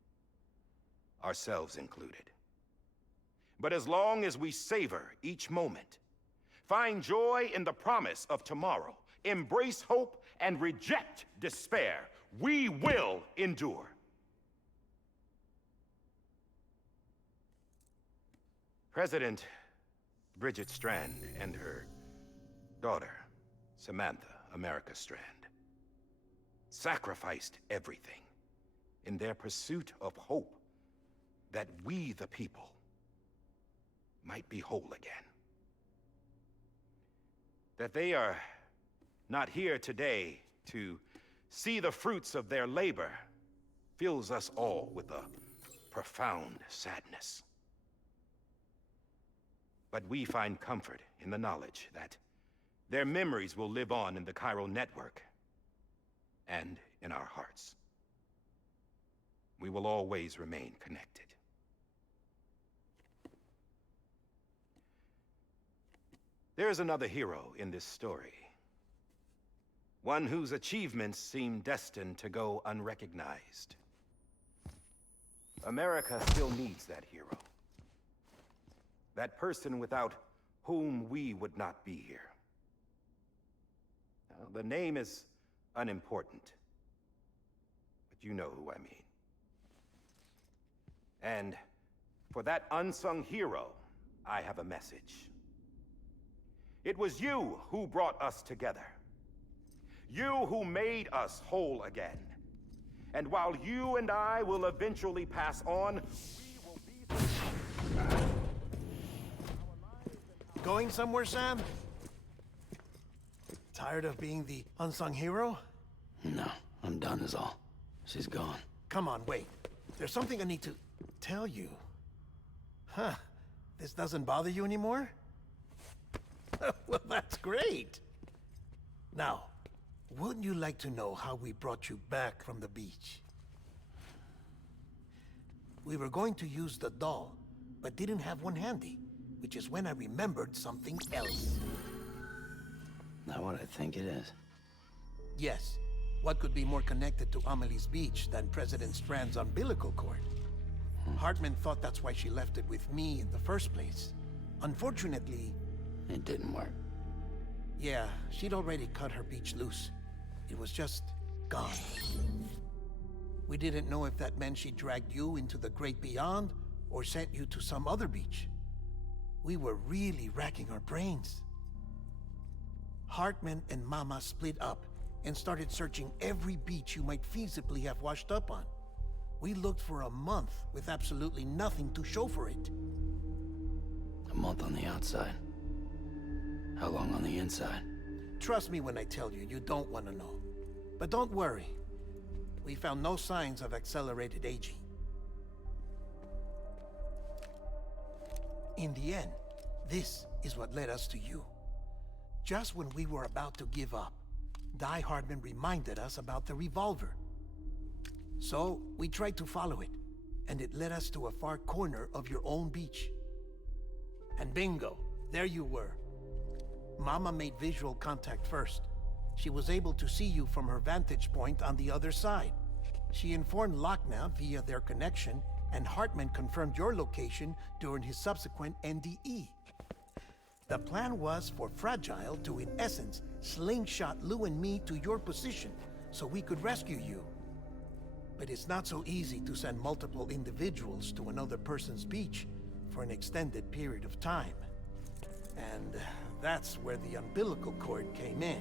ourselves included. But as long as we savor each moment, find joy in the promise of tomorrow, embrace hope, and reject despair, we will endure. President Bridget Strand and her daughter, Samantha America Strand, sacrificed everything in their pursuit of hope that we, the people, might be whole again. That they are not here today to see the fruits of their labor fills us all with a profound sadness. But we find comfort in the knowledge that their memories will live on in the chiral network and in our hearts. We will always remain connected. There is another hero in this story. One whose achievements seem destined to go unrecognized. America still needs that hero. That person without whom we would not be here. Now, the name is unimportant, but you know who I mean. And for that unsung hero, I have a message. It was you who brought us together. You who made us whole again. And while you and I will eventually pass on, we will be... Going somewhere, Sam? Tired of being the unsung hero? No, I'm done is all. She's gone. Come on, wait. There's something I need to tell you. Huh. This doesn't bother you anymore? Well, that's great. Now, wouldn't you like to know how we brought you back from the beach? We were going to use the doll, but didn't have one handy, which is when I remembered something else. Not what I think it is. Yes. What could be more connected to Amelie's beach than President Strand's umbilical cord? Hartman thought that's why she left it with me in the first place. Unfortunately... It didn't work. Yeah, she'd already cut her beach loose. It was just gone. We didn't know if that meant she dragged you into the great beyond, or sent you to some other beach. We were really racking our brains. Hartman and Mama split up and started searching every beach you might feasibly have washed up on. We looked for a month with absolutely nothing to show for it. A month on the outside. How long on the inside? Trust me when I tell you, you don't want to know. But don't worry. We found no signs of accelerated aging. In the end, this is what led us to you. Just when we were about to give up, Die Hardman reminded us about the revolver. So, we tried to follow it, and it led us to a far corner of your own beach. And bingo, there you were. Mama made visual contact first. She was able to see you from her vantage point on the other side. She informed Lochna via their connection, and Hartman confirmed your location during his subsequent NDE. The plan was for Fragile to, in essence, slingshot Lou and me to your position, so we could rescue you. But it's not so easy to send multiple individuals to another person's beach for an extended period of time. And that's where the umbilical cord came in.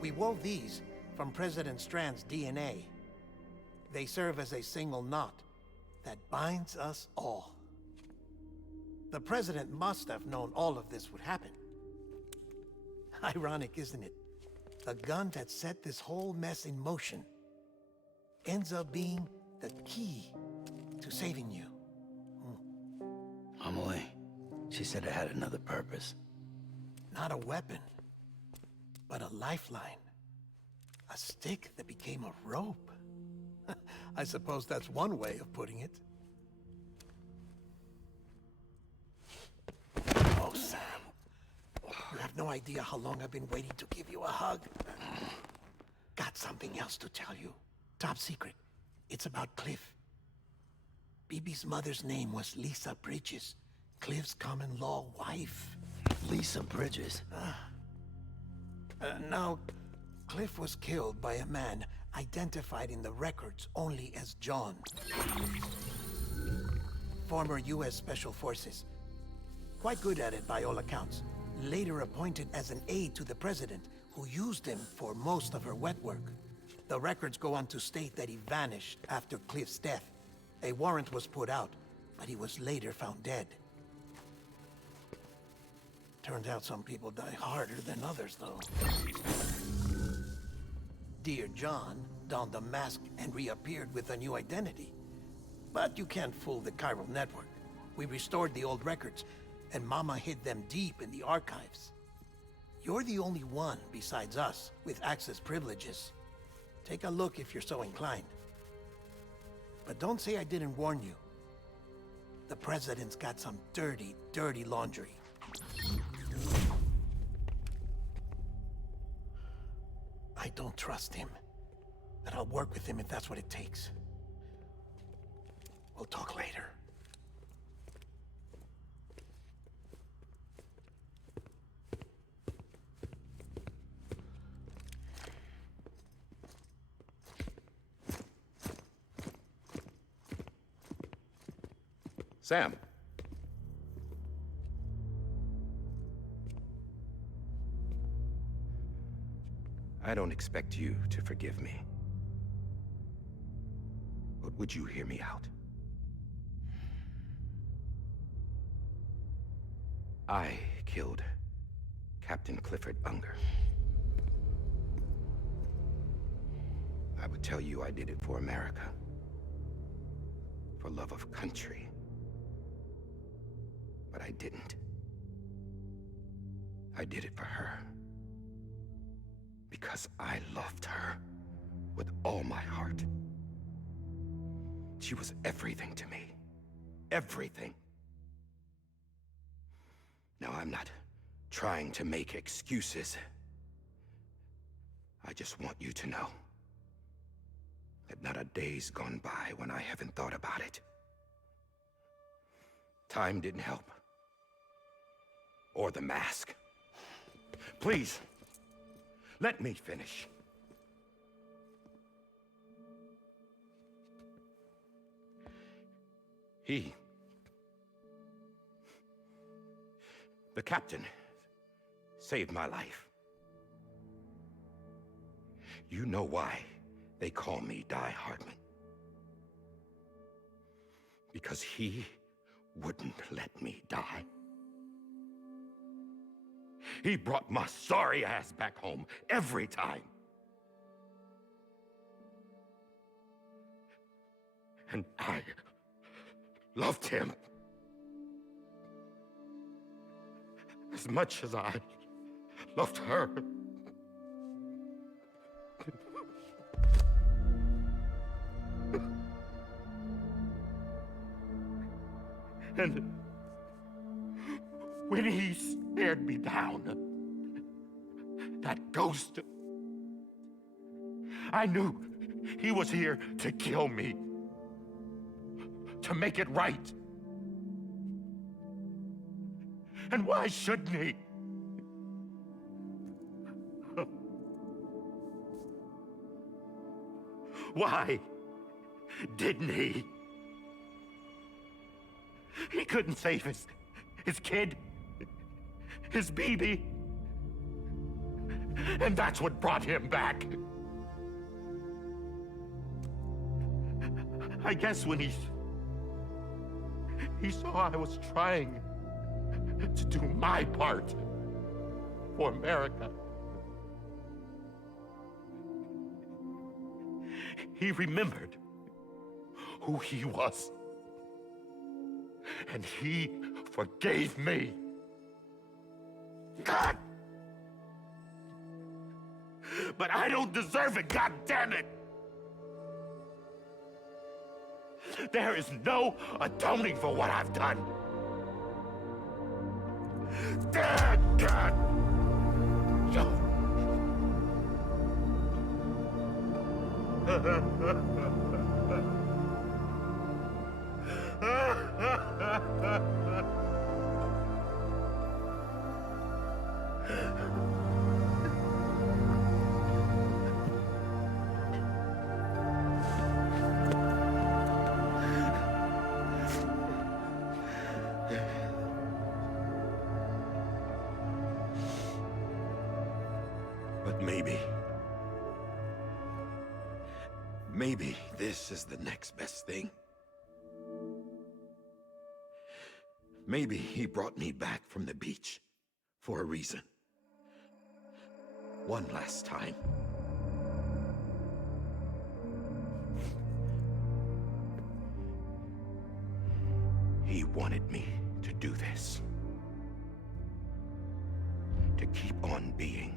We wove these from President Strand's DNA. They serve as a single knot that binds us all. The President must have known all of this would happen. Ironic, isn't it? The gun that set this whole mess in motion ends up being the key to saving you. Amelie, she said it had another purpose. Not a weapon, but a lifeline. A stick that became a rope. I suppose that's one way of putting it. Oh, Sam. You have no idea how long I've been waiting to give you a hug. Got something else to tell you. Top secret. It's about Cliff. BB's mother's name was Lisa Bridges, Cliff's common-law wife. Lisa Bridges. Now, Cliff was killed by a man identified in the records only as John. Former U.S. Special Forces. Quite good at it by all accounts. Later appointed as an aide to the president, who used him for most of her wet work. The records go on to state that he vanished after Cliff's death. A warrant was put out, but he was later found dead. Turned out some people die harder than others, though. Dear John donned a mask and reappeared with a new identity. But you can't fool the chiral network. We restored the old records, and Mama hid them deep in the archives. You're the only one, besides us, with access privileges. Take a look if you're so inclined. But don't say I didn't warn you. The president's got some dirty, dirty laundry. I don't trust him, but I'll work with him if that's what it takes. We'll talk later. Sam. I don't expect you to forgive me. But would you hear me out? I killed Captain Clifford Unger. I would tell you I did it for America. For love of country. But I didn't. I did it for her. Because I loved her with all my heart. She was everything to me. Everything. Now, I'm not trying to make excuses. I just want you to know that not a day's gone by when I haven't thought about it. Time didn't help. Or the mask. Please, let me finish. The captain, saved my life. You know why they call me Die Hardman. Because he wouldn't let me die. He brought my sorry ass back home every time. And I loved him as much as I loved her. And when he stared me down, that ghost, I knew he was here to kill me, to make it right. And why shouldn't he? Why didn't he? He couldn't save his kid, his baby. And that's what brought him back. I guess when he saw I was trying to do my part for America, he remembered who he was. And he forgave me. God! But I don't deserve it, God damn it! There is no atoning for what I've done. God. But maybe this is the next best thing. Maybe he brought me back from the beach for a reason. One last time. He wanted me to do this. To keep on being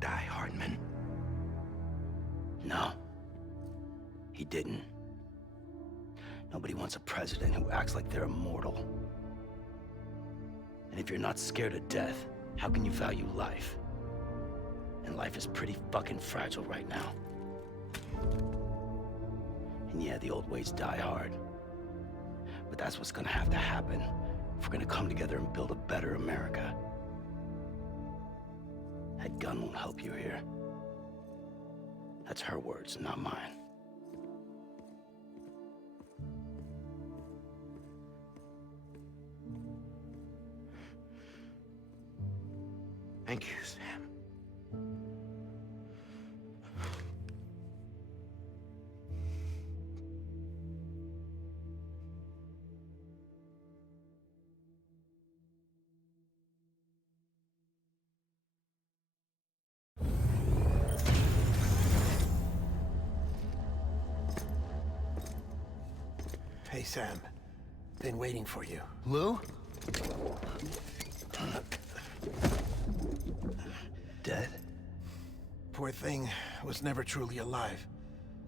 Die Hardman. No. He didn't. Nobody wants a president who acts like they're immortal. And if you're not scared of death, how can you value life? And life is pretty fucking fragile right now. And yeah, the old ways die hard. But that's what's gonna have to happen if we're gonna come together and build a better America. That gun won't help you here. That's her words, not mine. Thank you, Sam. Hey, Sam. Been waiting for you. Lou? Dead? Poor thing was never truly alive.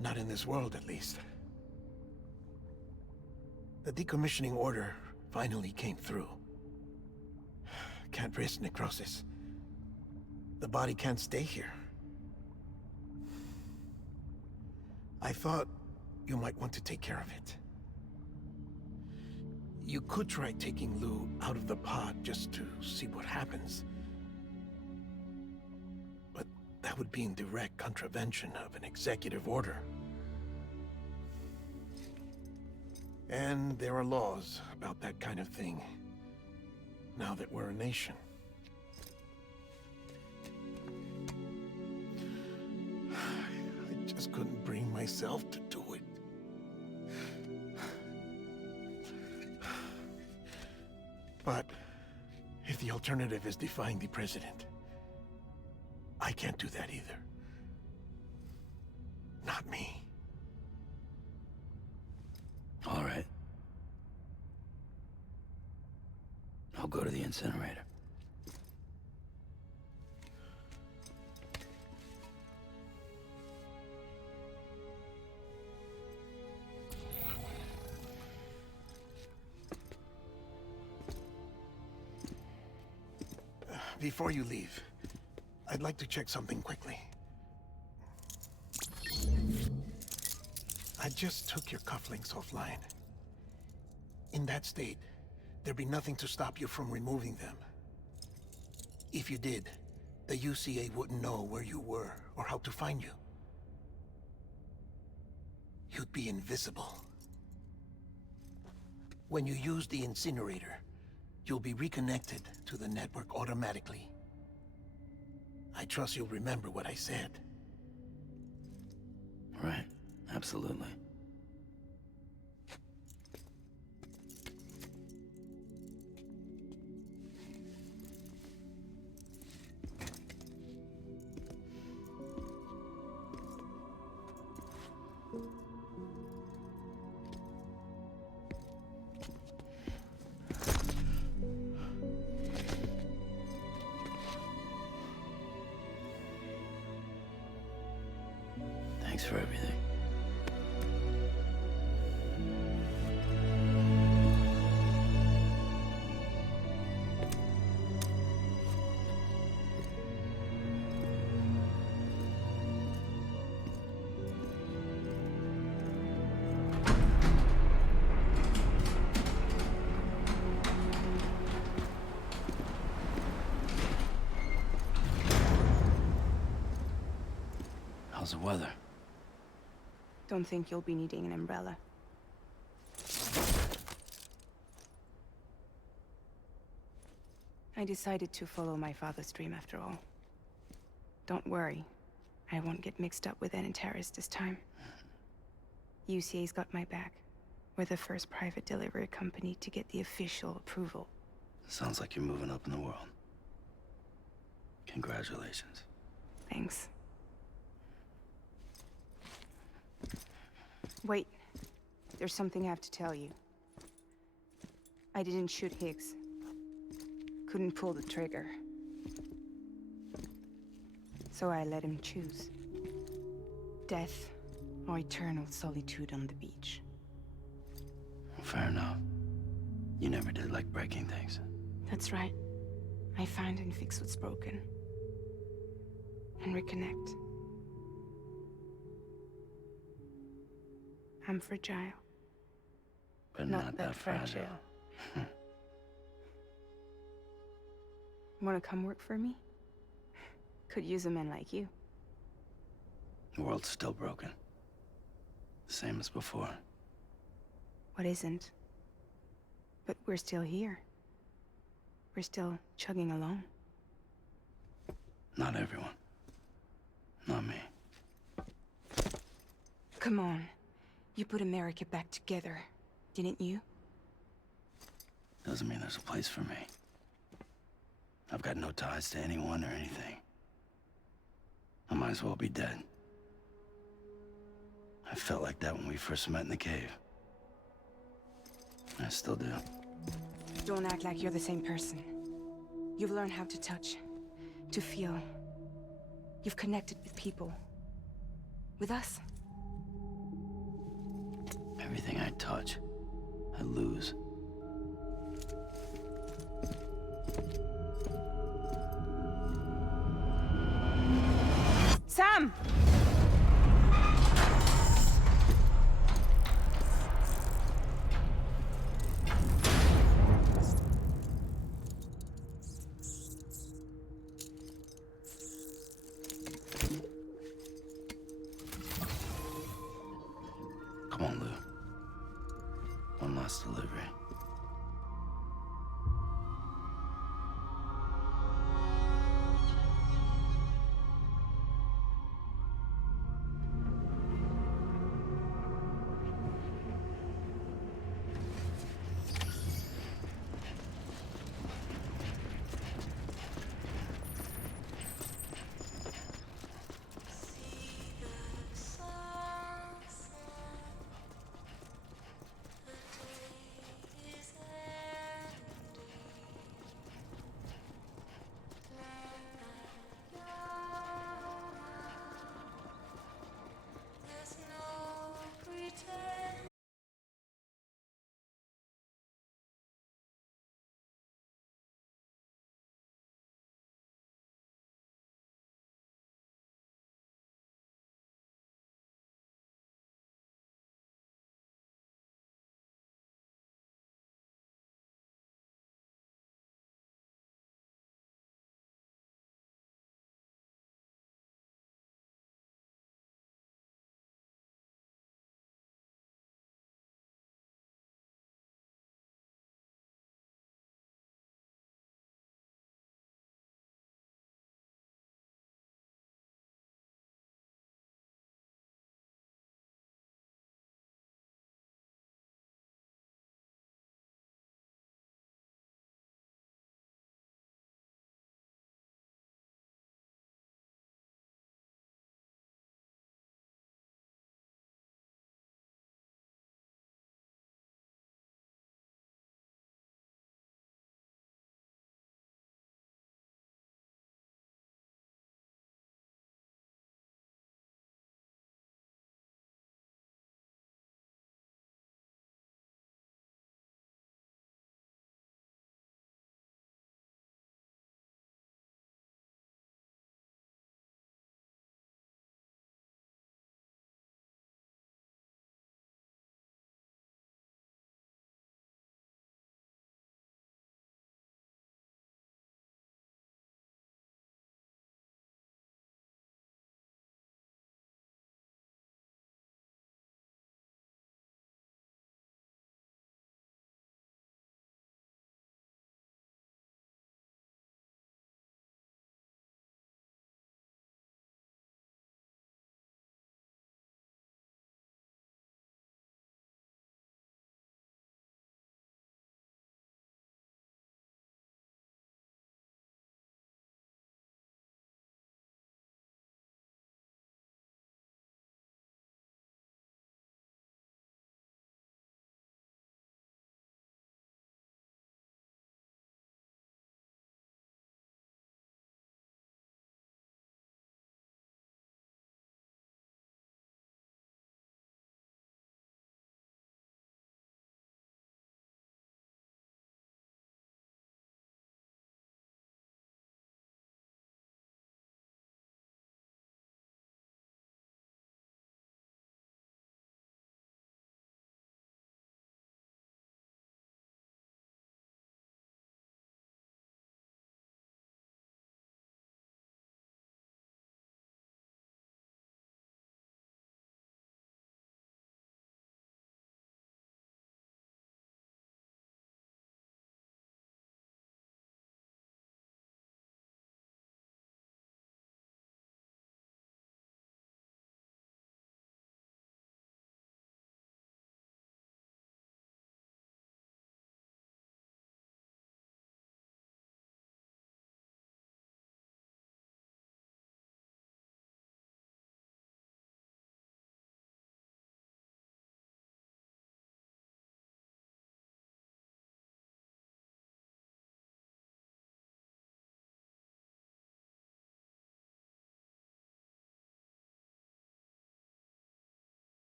Not in this world, at least. The decommissioning order finally came through. Can't risk necrosis. The body can't stay here. I thought you might want to take care of it. You could try taking Lou out of the pod just to see what happens. But that would be in direct contravention of an executive order. And there are laws about that kind of thing, now that we're a nation. I just couldn't bring myself to do it. But if the alternative is defying the president, I can't do that either. Not me. All right. I'll go to the incinerator. Before you leave, I'd like to check something quickly. I just took your cufflinks offline. In that state, there'd be nothing to stop you from removing them. If you did, the UCA wouldn't know where you were or how to find you. You'd be invisible. When you use the incinerator, you'll be reconnected to the network automatically. I trust you'll remember what I said. Right, absolutely. Thanks for everything. weather. Don't think you'll be needing an umbrella. I decided to follow my father's dream after all. Don't worry. I won't get mixed up with any terrorists this time. UCA's got my back. We're the first private delivery company to get the official approval. Sounds like you're moving up in the world. Congratulations. Thanks. Wait. There's something I have to tell you. I didn't shoot Higgs. Couldn't pull the trigger. So I let him choose. Death or eternal solitude on the beach. Fair enough. You never did like breaking things. That's right. I find and fix what's broken. And reconnect. I'm fragile. But not that fragile. Wanna come work for me? Could use a man like you. The world's still broken. The same as before. What isn't? But we're still here. We're still chugging along. Not everyone. Not me. Come on. You put America back together, didn't you? Doesn't mean there's a place for me. I've got no ties to anyone or anything. I might as well be dead. I felt like that when we first met in the cave. I still do. Don't act like you're the same person. You've learned how to touch, to feel. You've connected with people. With us. Everything I touch, I lose. Sam! Come on, Lou. One last delivery.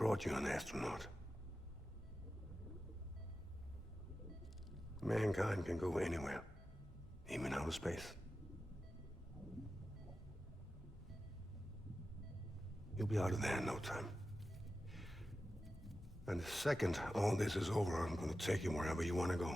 brought you an astronaut? Mankind can go anywhere, even outer space. You'll be out of there in no time. And the second all this is over, I'm gonna take you wherever you want to go.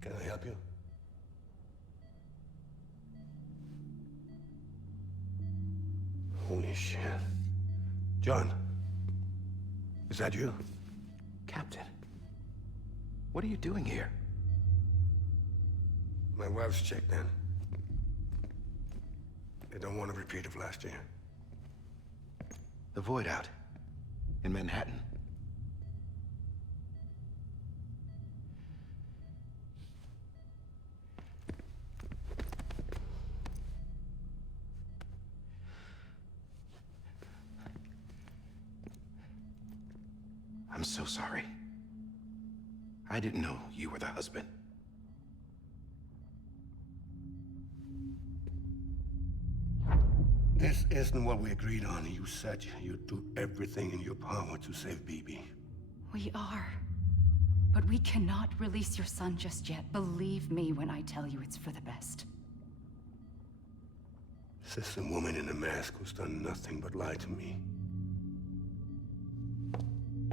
Can I help you? Holy shit. John, is that you? Captain, what are you doing here? My wife's checked in. They don't want a repeat of last year. The void out in Manhattan. I'm so sorry. I didn't know you were the husband. This isn't what we agreed on. You said you'd do everything in your power to save BB. We are. But we cannot release your son just yet. Believe me when I tell you it's for the best. This is a woman in a mask who's done nothing but lie to me.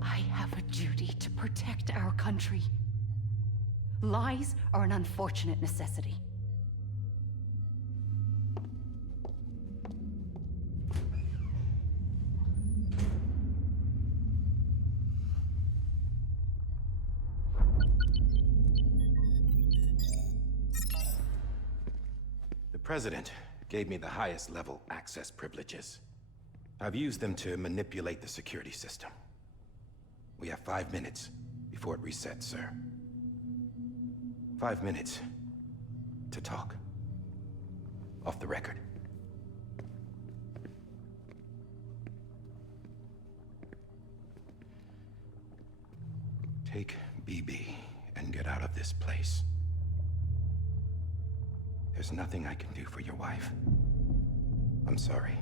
I have a duty to protect our country. Lies are an unfortunate necessity. The President gave me the highest level access privileges. I've used them to manipulate the security system. We have 5 minutes before it resets, sir. 5 minutes to talk. Off the record. Take BB and get out of this place. There's nothing I can do for your wife. I'm sorry.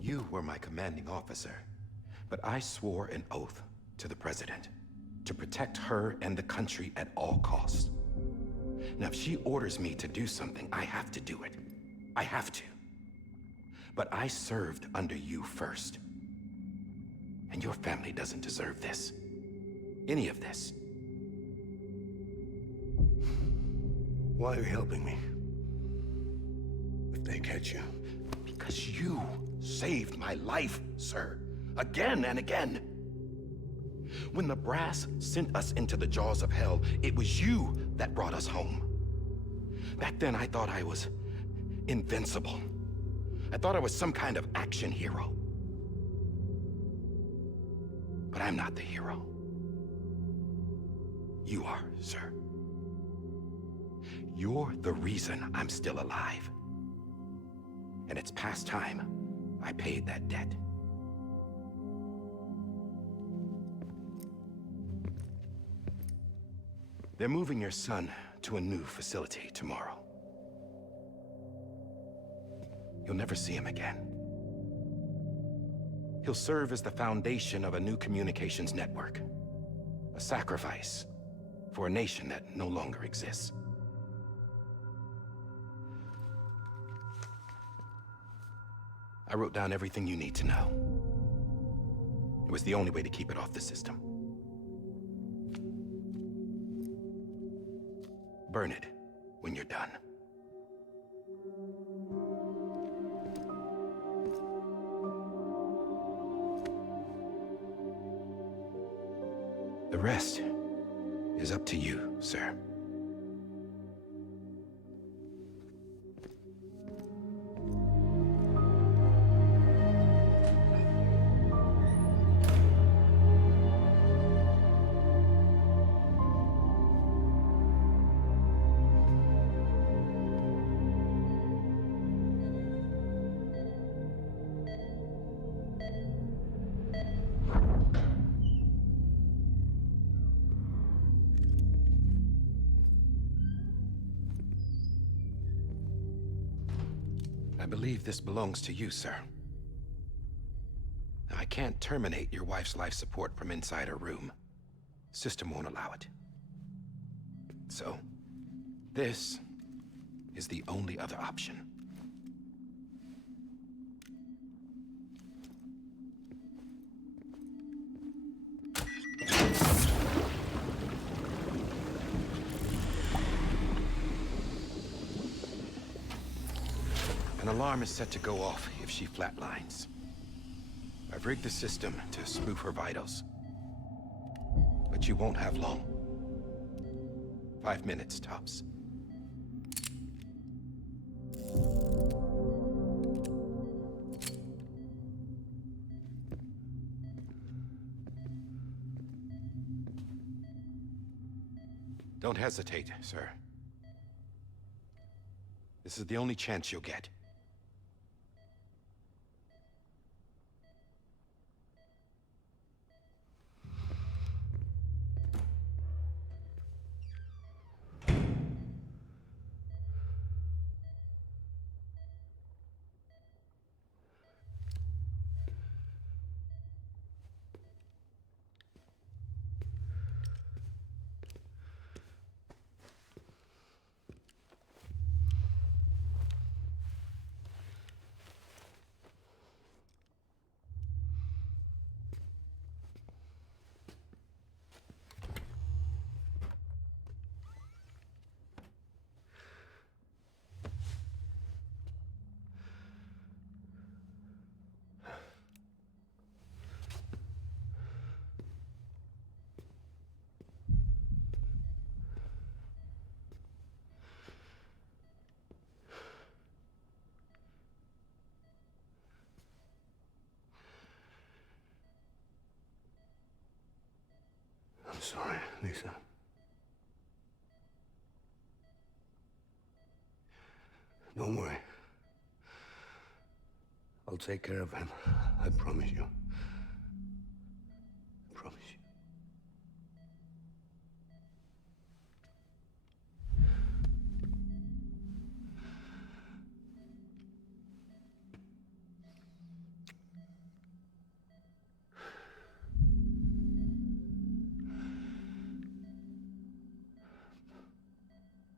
You were my commanding officer, but I swore an oath to the President to protect her and the country at all costs. Now, if she orders me to do something, I have to do it. I have to. But I served under you first. And your family doesn't deserve this. Any of this. Why are you helping me? If they catch you. Because you saved my life, sir. Again and again. When the brass sent us into the jaws of hell, it was you that brought us home. Back then, I thought I was invincible. I thought I was some kind of action hero. But I'm not the hero. You are, sir. You're the reason I'm still alive. And it's past time I paid that debt. They're moving your son to a new facility tomorrow. You'll never see him again. He'll serve as the foundation of a new communications network. A sacrifice for a nation that no longer exists. I wrote down everything you need to know. It was the only way to keep it off the system. Burn it when you're done. The rest is up to you, sir. believe this belongs to you, sir. I can't terminate your wife's life support from inside her room. System won't allow it. So, this is the only other option. An alarm is set to go off if she flatlines. I've rigged the system to spoof her vitals. But you won't have long. 5 minutes, tops. Don't hesitate, sir. This is the only chance you'll get. I'm sorry, Lisa. Don't worry. I'll take care of him. I promise you. I promise you.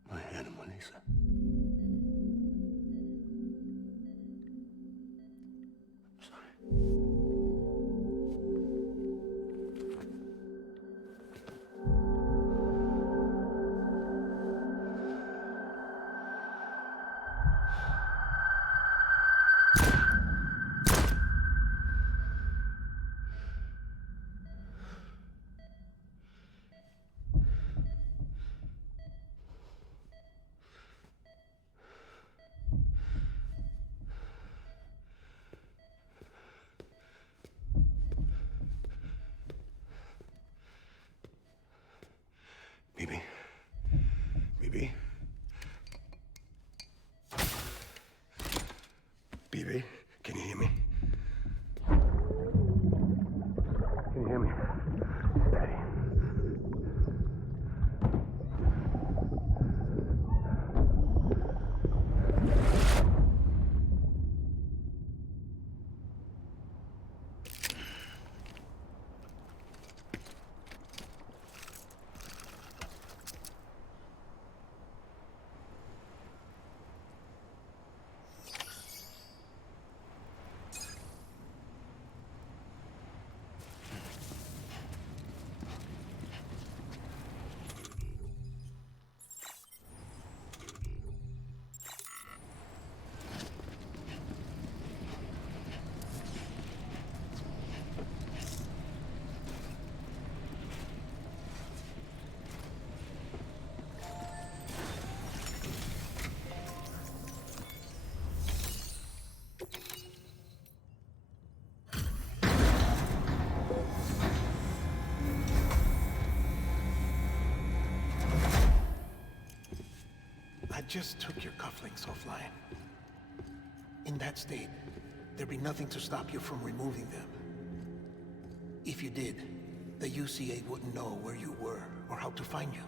My animal, Lisa. I'm sorry. Bibi. Bibi. Bibi, can you hear me? Can you hear me? Steady. I just took your cufflinks offline. In that state, there'd be nothing to stop you from removing them. If you did, the UCA wouldn't know where you were or how to find you.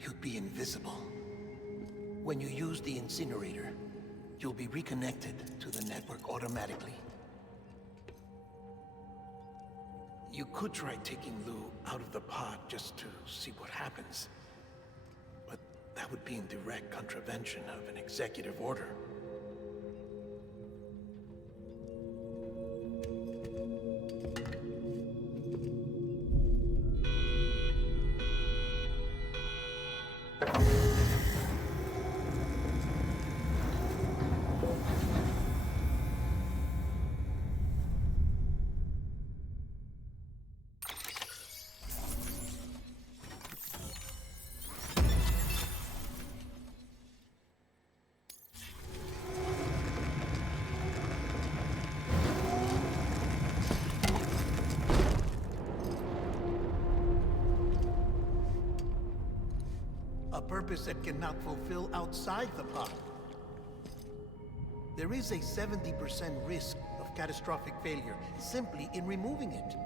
You'd be invisible. When you use the incinerator, you'll be reconnected to the network automatically. You could try taking Lou out of the pod just to see what happens. But that would be in direct contravention of an executive order. A purpose that cannot fulfill outside the pod. There is a 70% risk of catastrophic failure simply in removing it.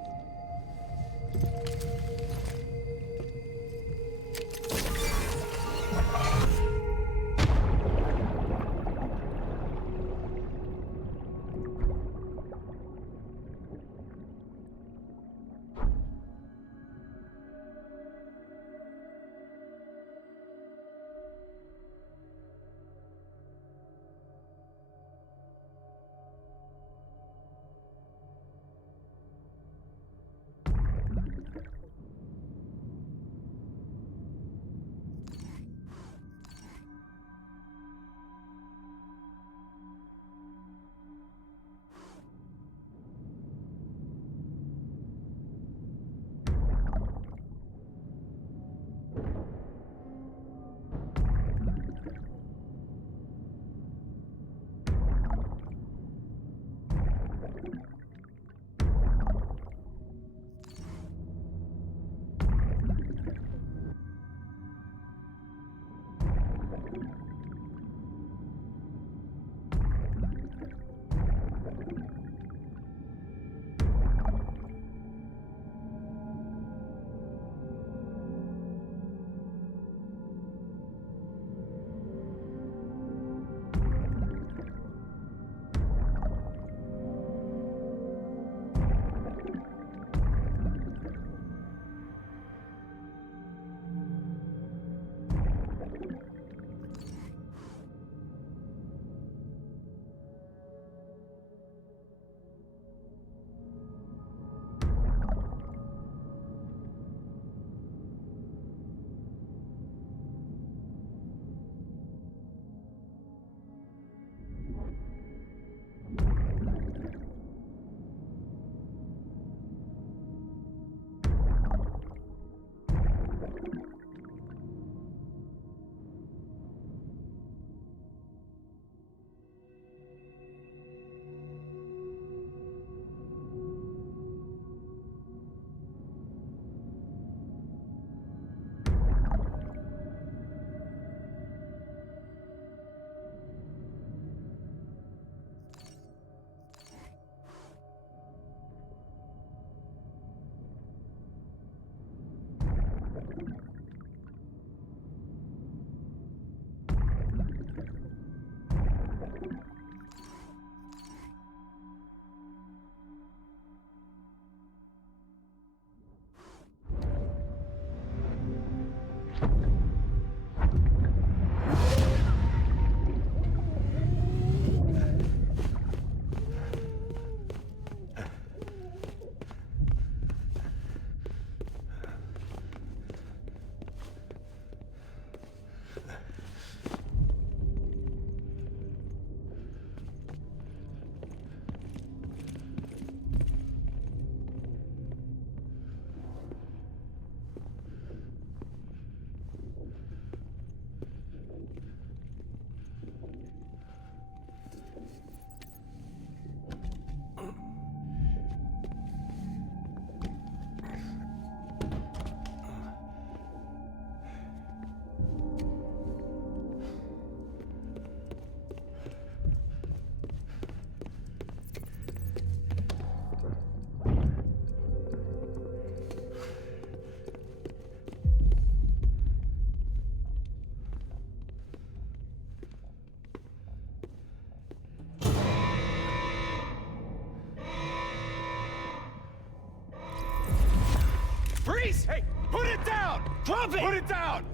Freeze! Hey, put it down! Drop it! Put it down!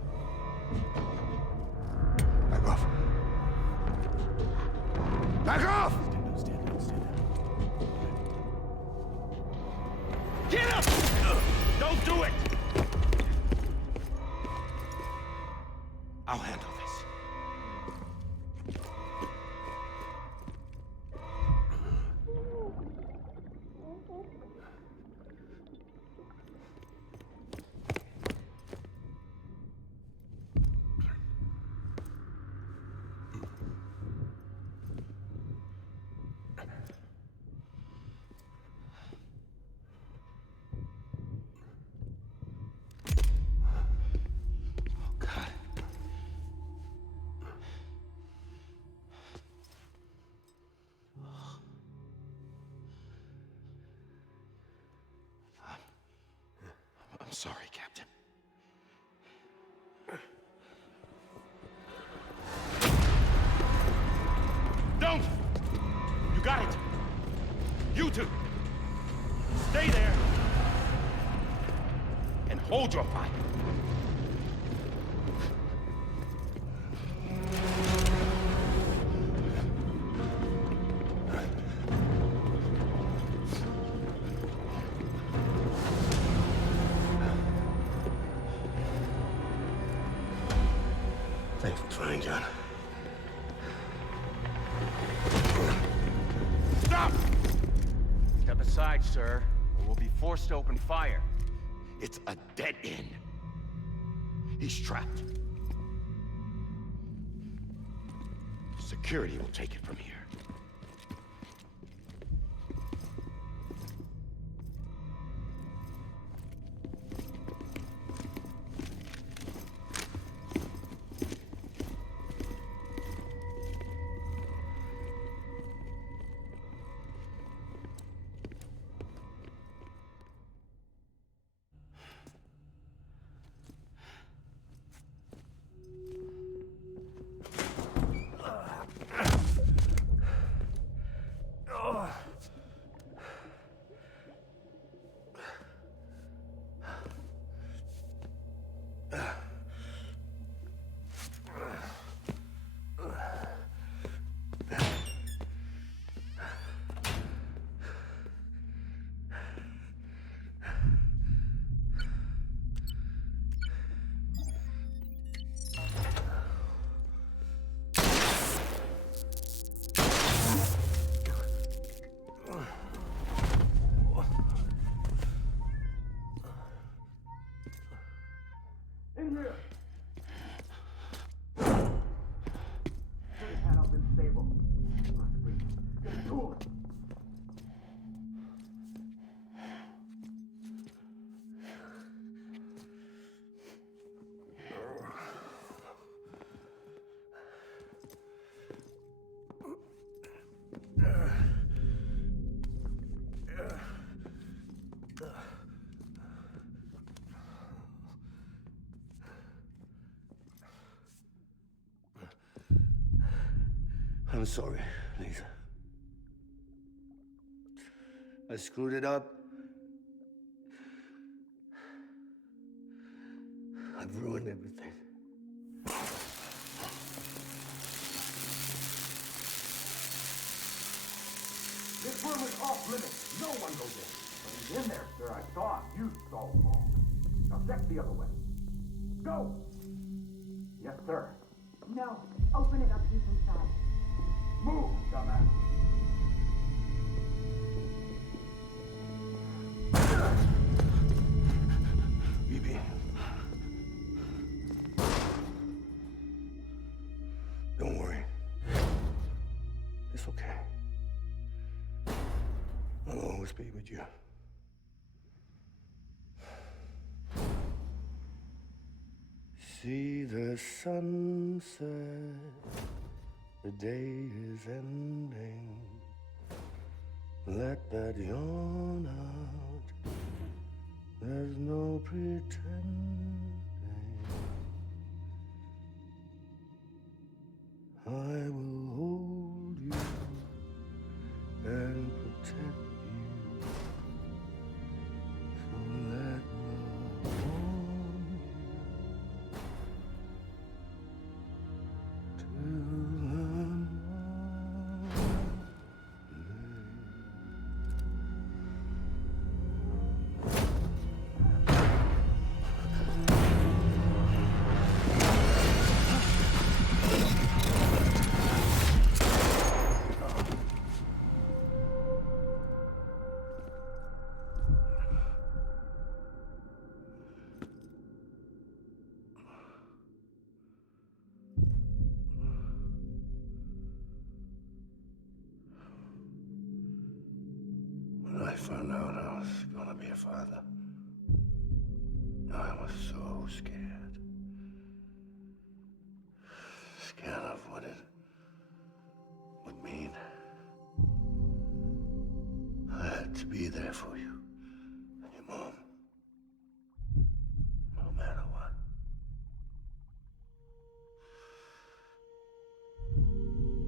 Back off. Back off! Get up! Don't do it! I'll handle this. I'm sorry, Captain. Don't! You got it! You two! Stay there! And hold your fire! Thanks for trying, John. Stop! Step aside, sir, or we'll be forced to open fire. It's a dead end. He's trapped. Security will take it from here. I'm sorry, Lisa. I screwed it up. I've ruined everything. This room is off limits. No one goes in. But he's in there, sir. I saw him. You saw him all. Now check the other way. Go! Yes, sir. No. Open it up. He's inside. Move, dumbass. BB. Don't worry. It's okay. I'll always be with you. See the sunset, the day is ending. Let that yawn out, there's no pretending. I will hold you and protect you. So let love I found out I was gonna be a father, I was so scared. Scared of what it would mean. I had to be there for you and your mom, no matter what.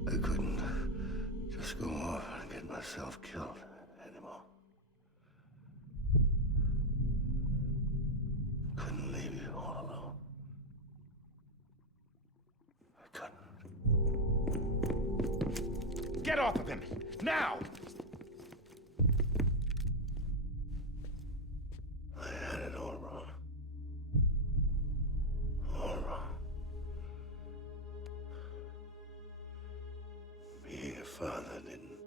I couldn't just go off and get myself killed anymore. Couldn't leave you all alone. I couldn't. Get off of him! Now! I had it all wrong. All wrong. Being a father didn't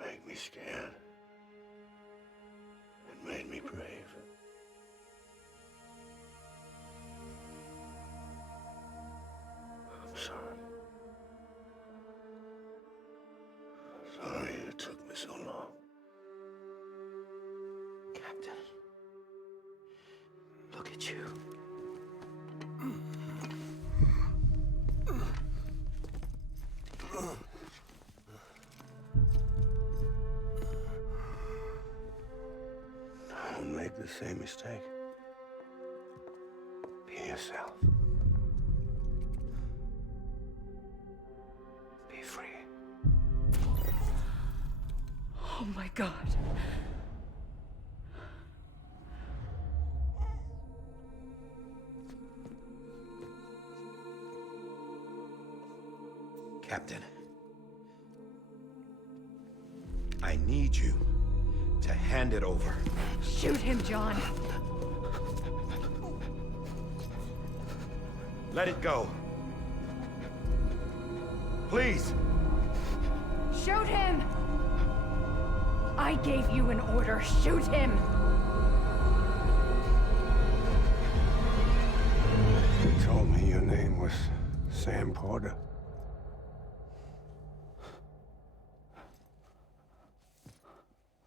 make me scared. It made me brave. I'm sorry. Sorry it took me so long. Captain. Look at you. Don't make the same mistake. Be yourself. Be free. Oh my God. Captain, I need you to hand it over. Shoot him, John. Let it go. Please. Shoot him! I gave you an order. Shoot him! You told me your name was Sam Porter.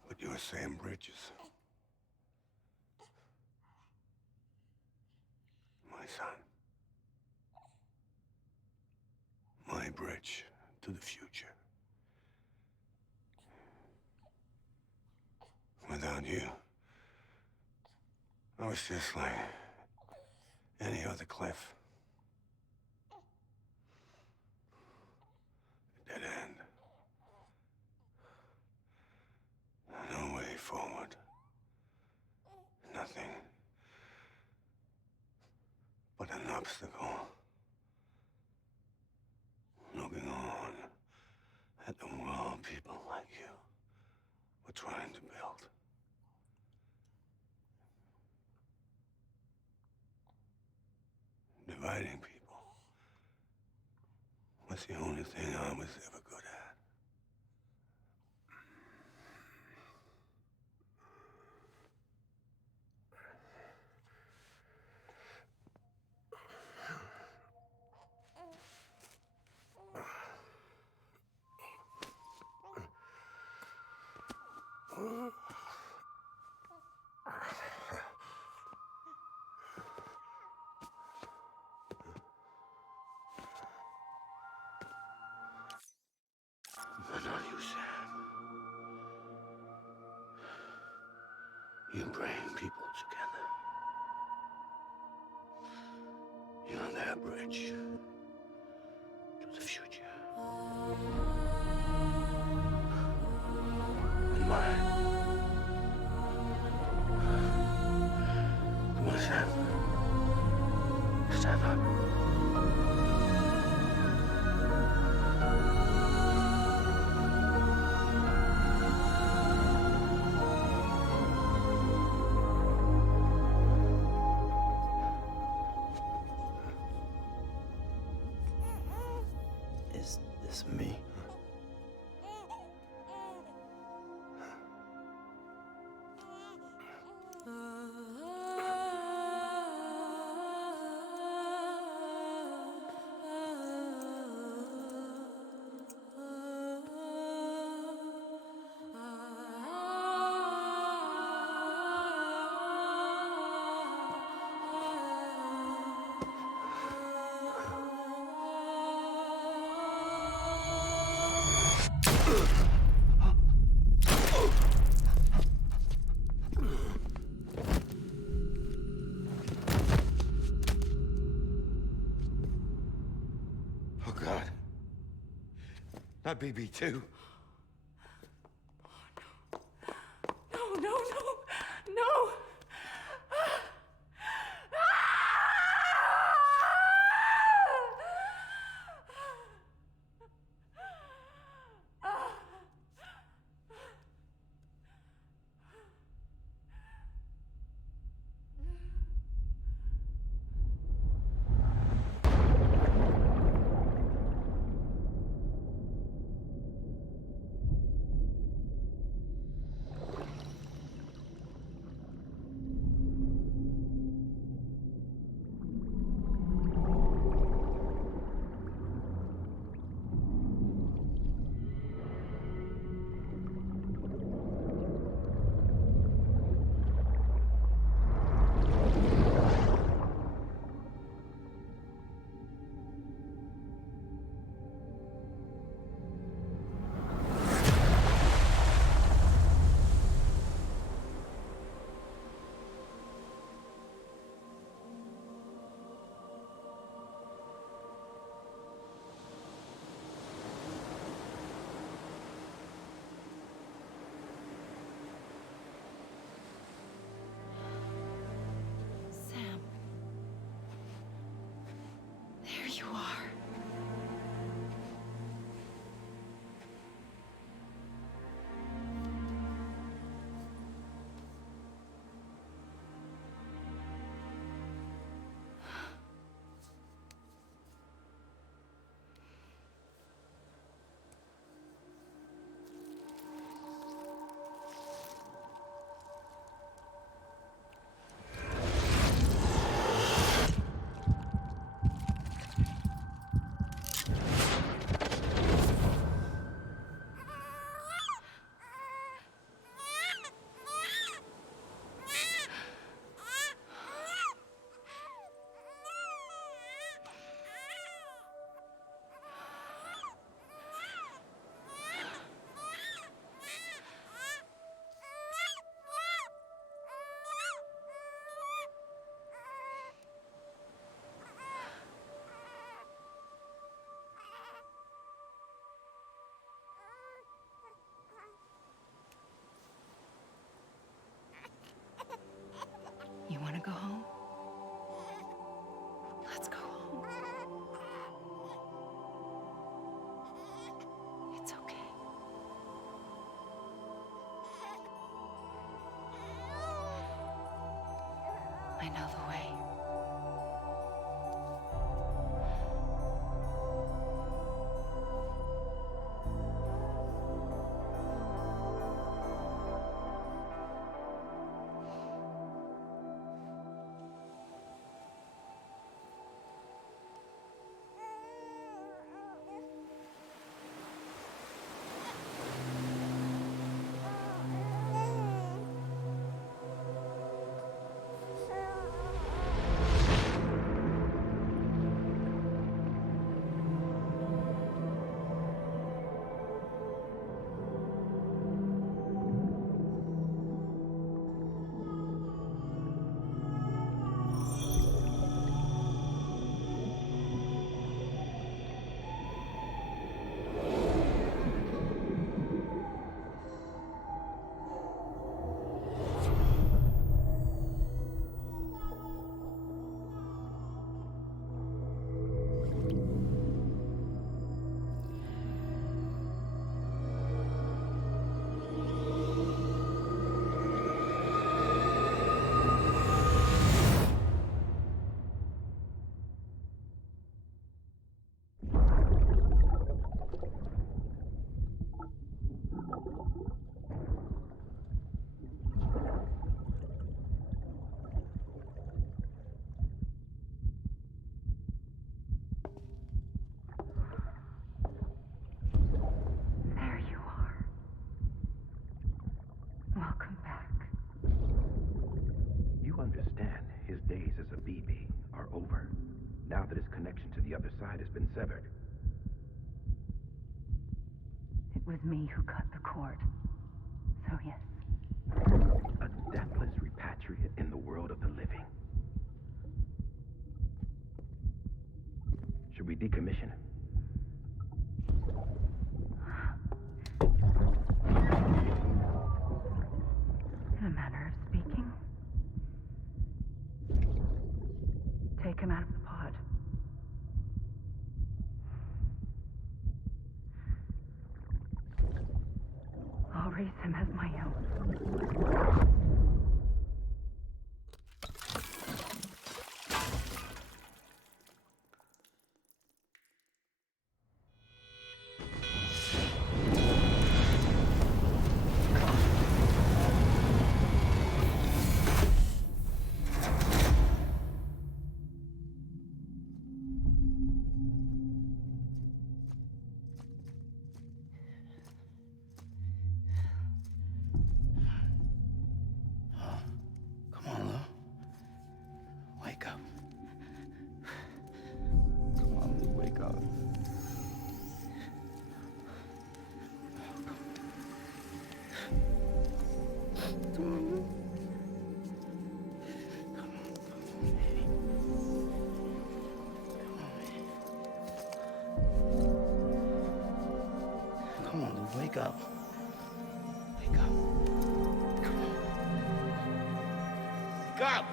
But you're Sam Bridges. My son. My bridge to the future. Without you, I was just like any other Cliff. A dead end. No way forward. Nothing but an obstacle. Looking on at the world people like you were trying to build. Dividing people was the only thing I was ever good at. But not you, Sam. You bring people together. You're their bridge to the future. And mine. Come on, Sam. Stand up. Not BB2. No, no, no, no! Sam. There you are. You want to go home? Let's go home. It's okay. I know the way. Welcome back. You understand his days as a BB are over, now that his connection to the other side has been severed. It was me who cut the cord. So yes. A deathless repatriate in the world of the living. Should we decommission him? manner of speaking. Take him out of the pod. I'll raise him as my own. Come on, Lou. Wake up. Come on, Lou, wake up. Come on, Lou, wake up. Wake up. Come on. Wake up!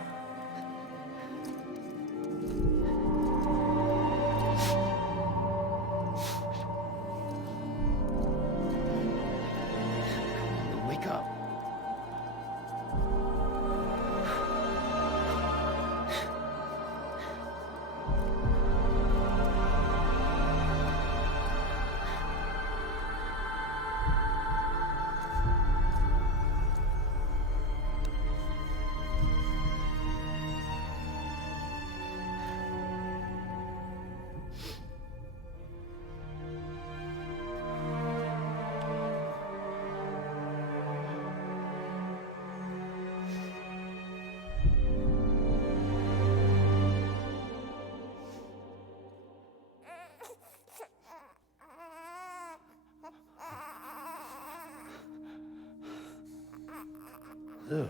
Lou, wake up. Lou.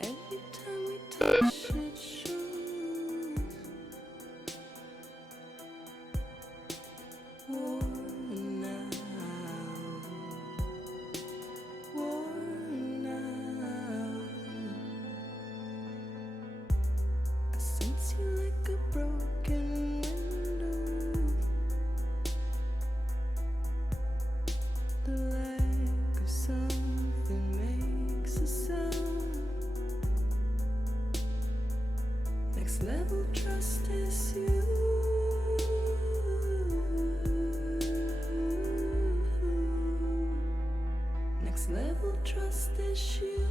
Every time we touch it shows worn out, worn out. I sense you like a broken window. The lack of something makes a sound. Next level trust is you. Next level trust is you.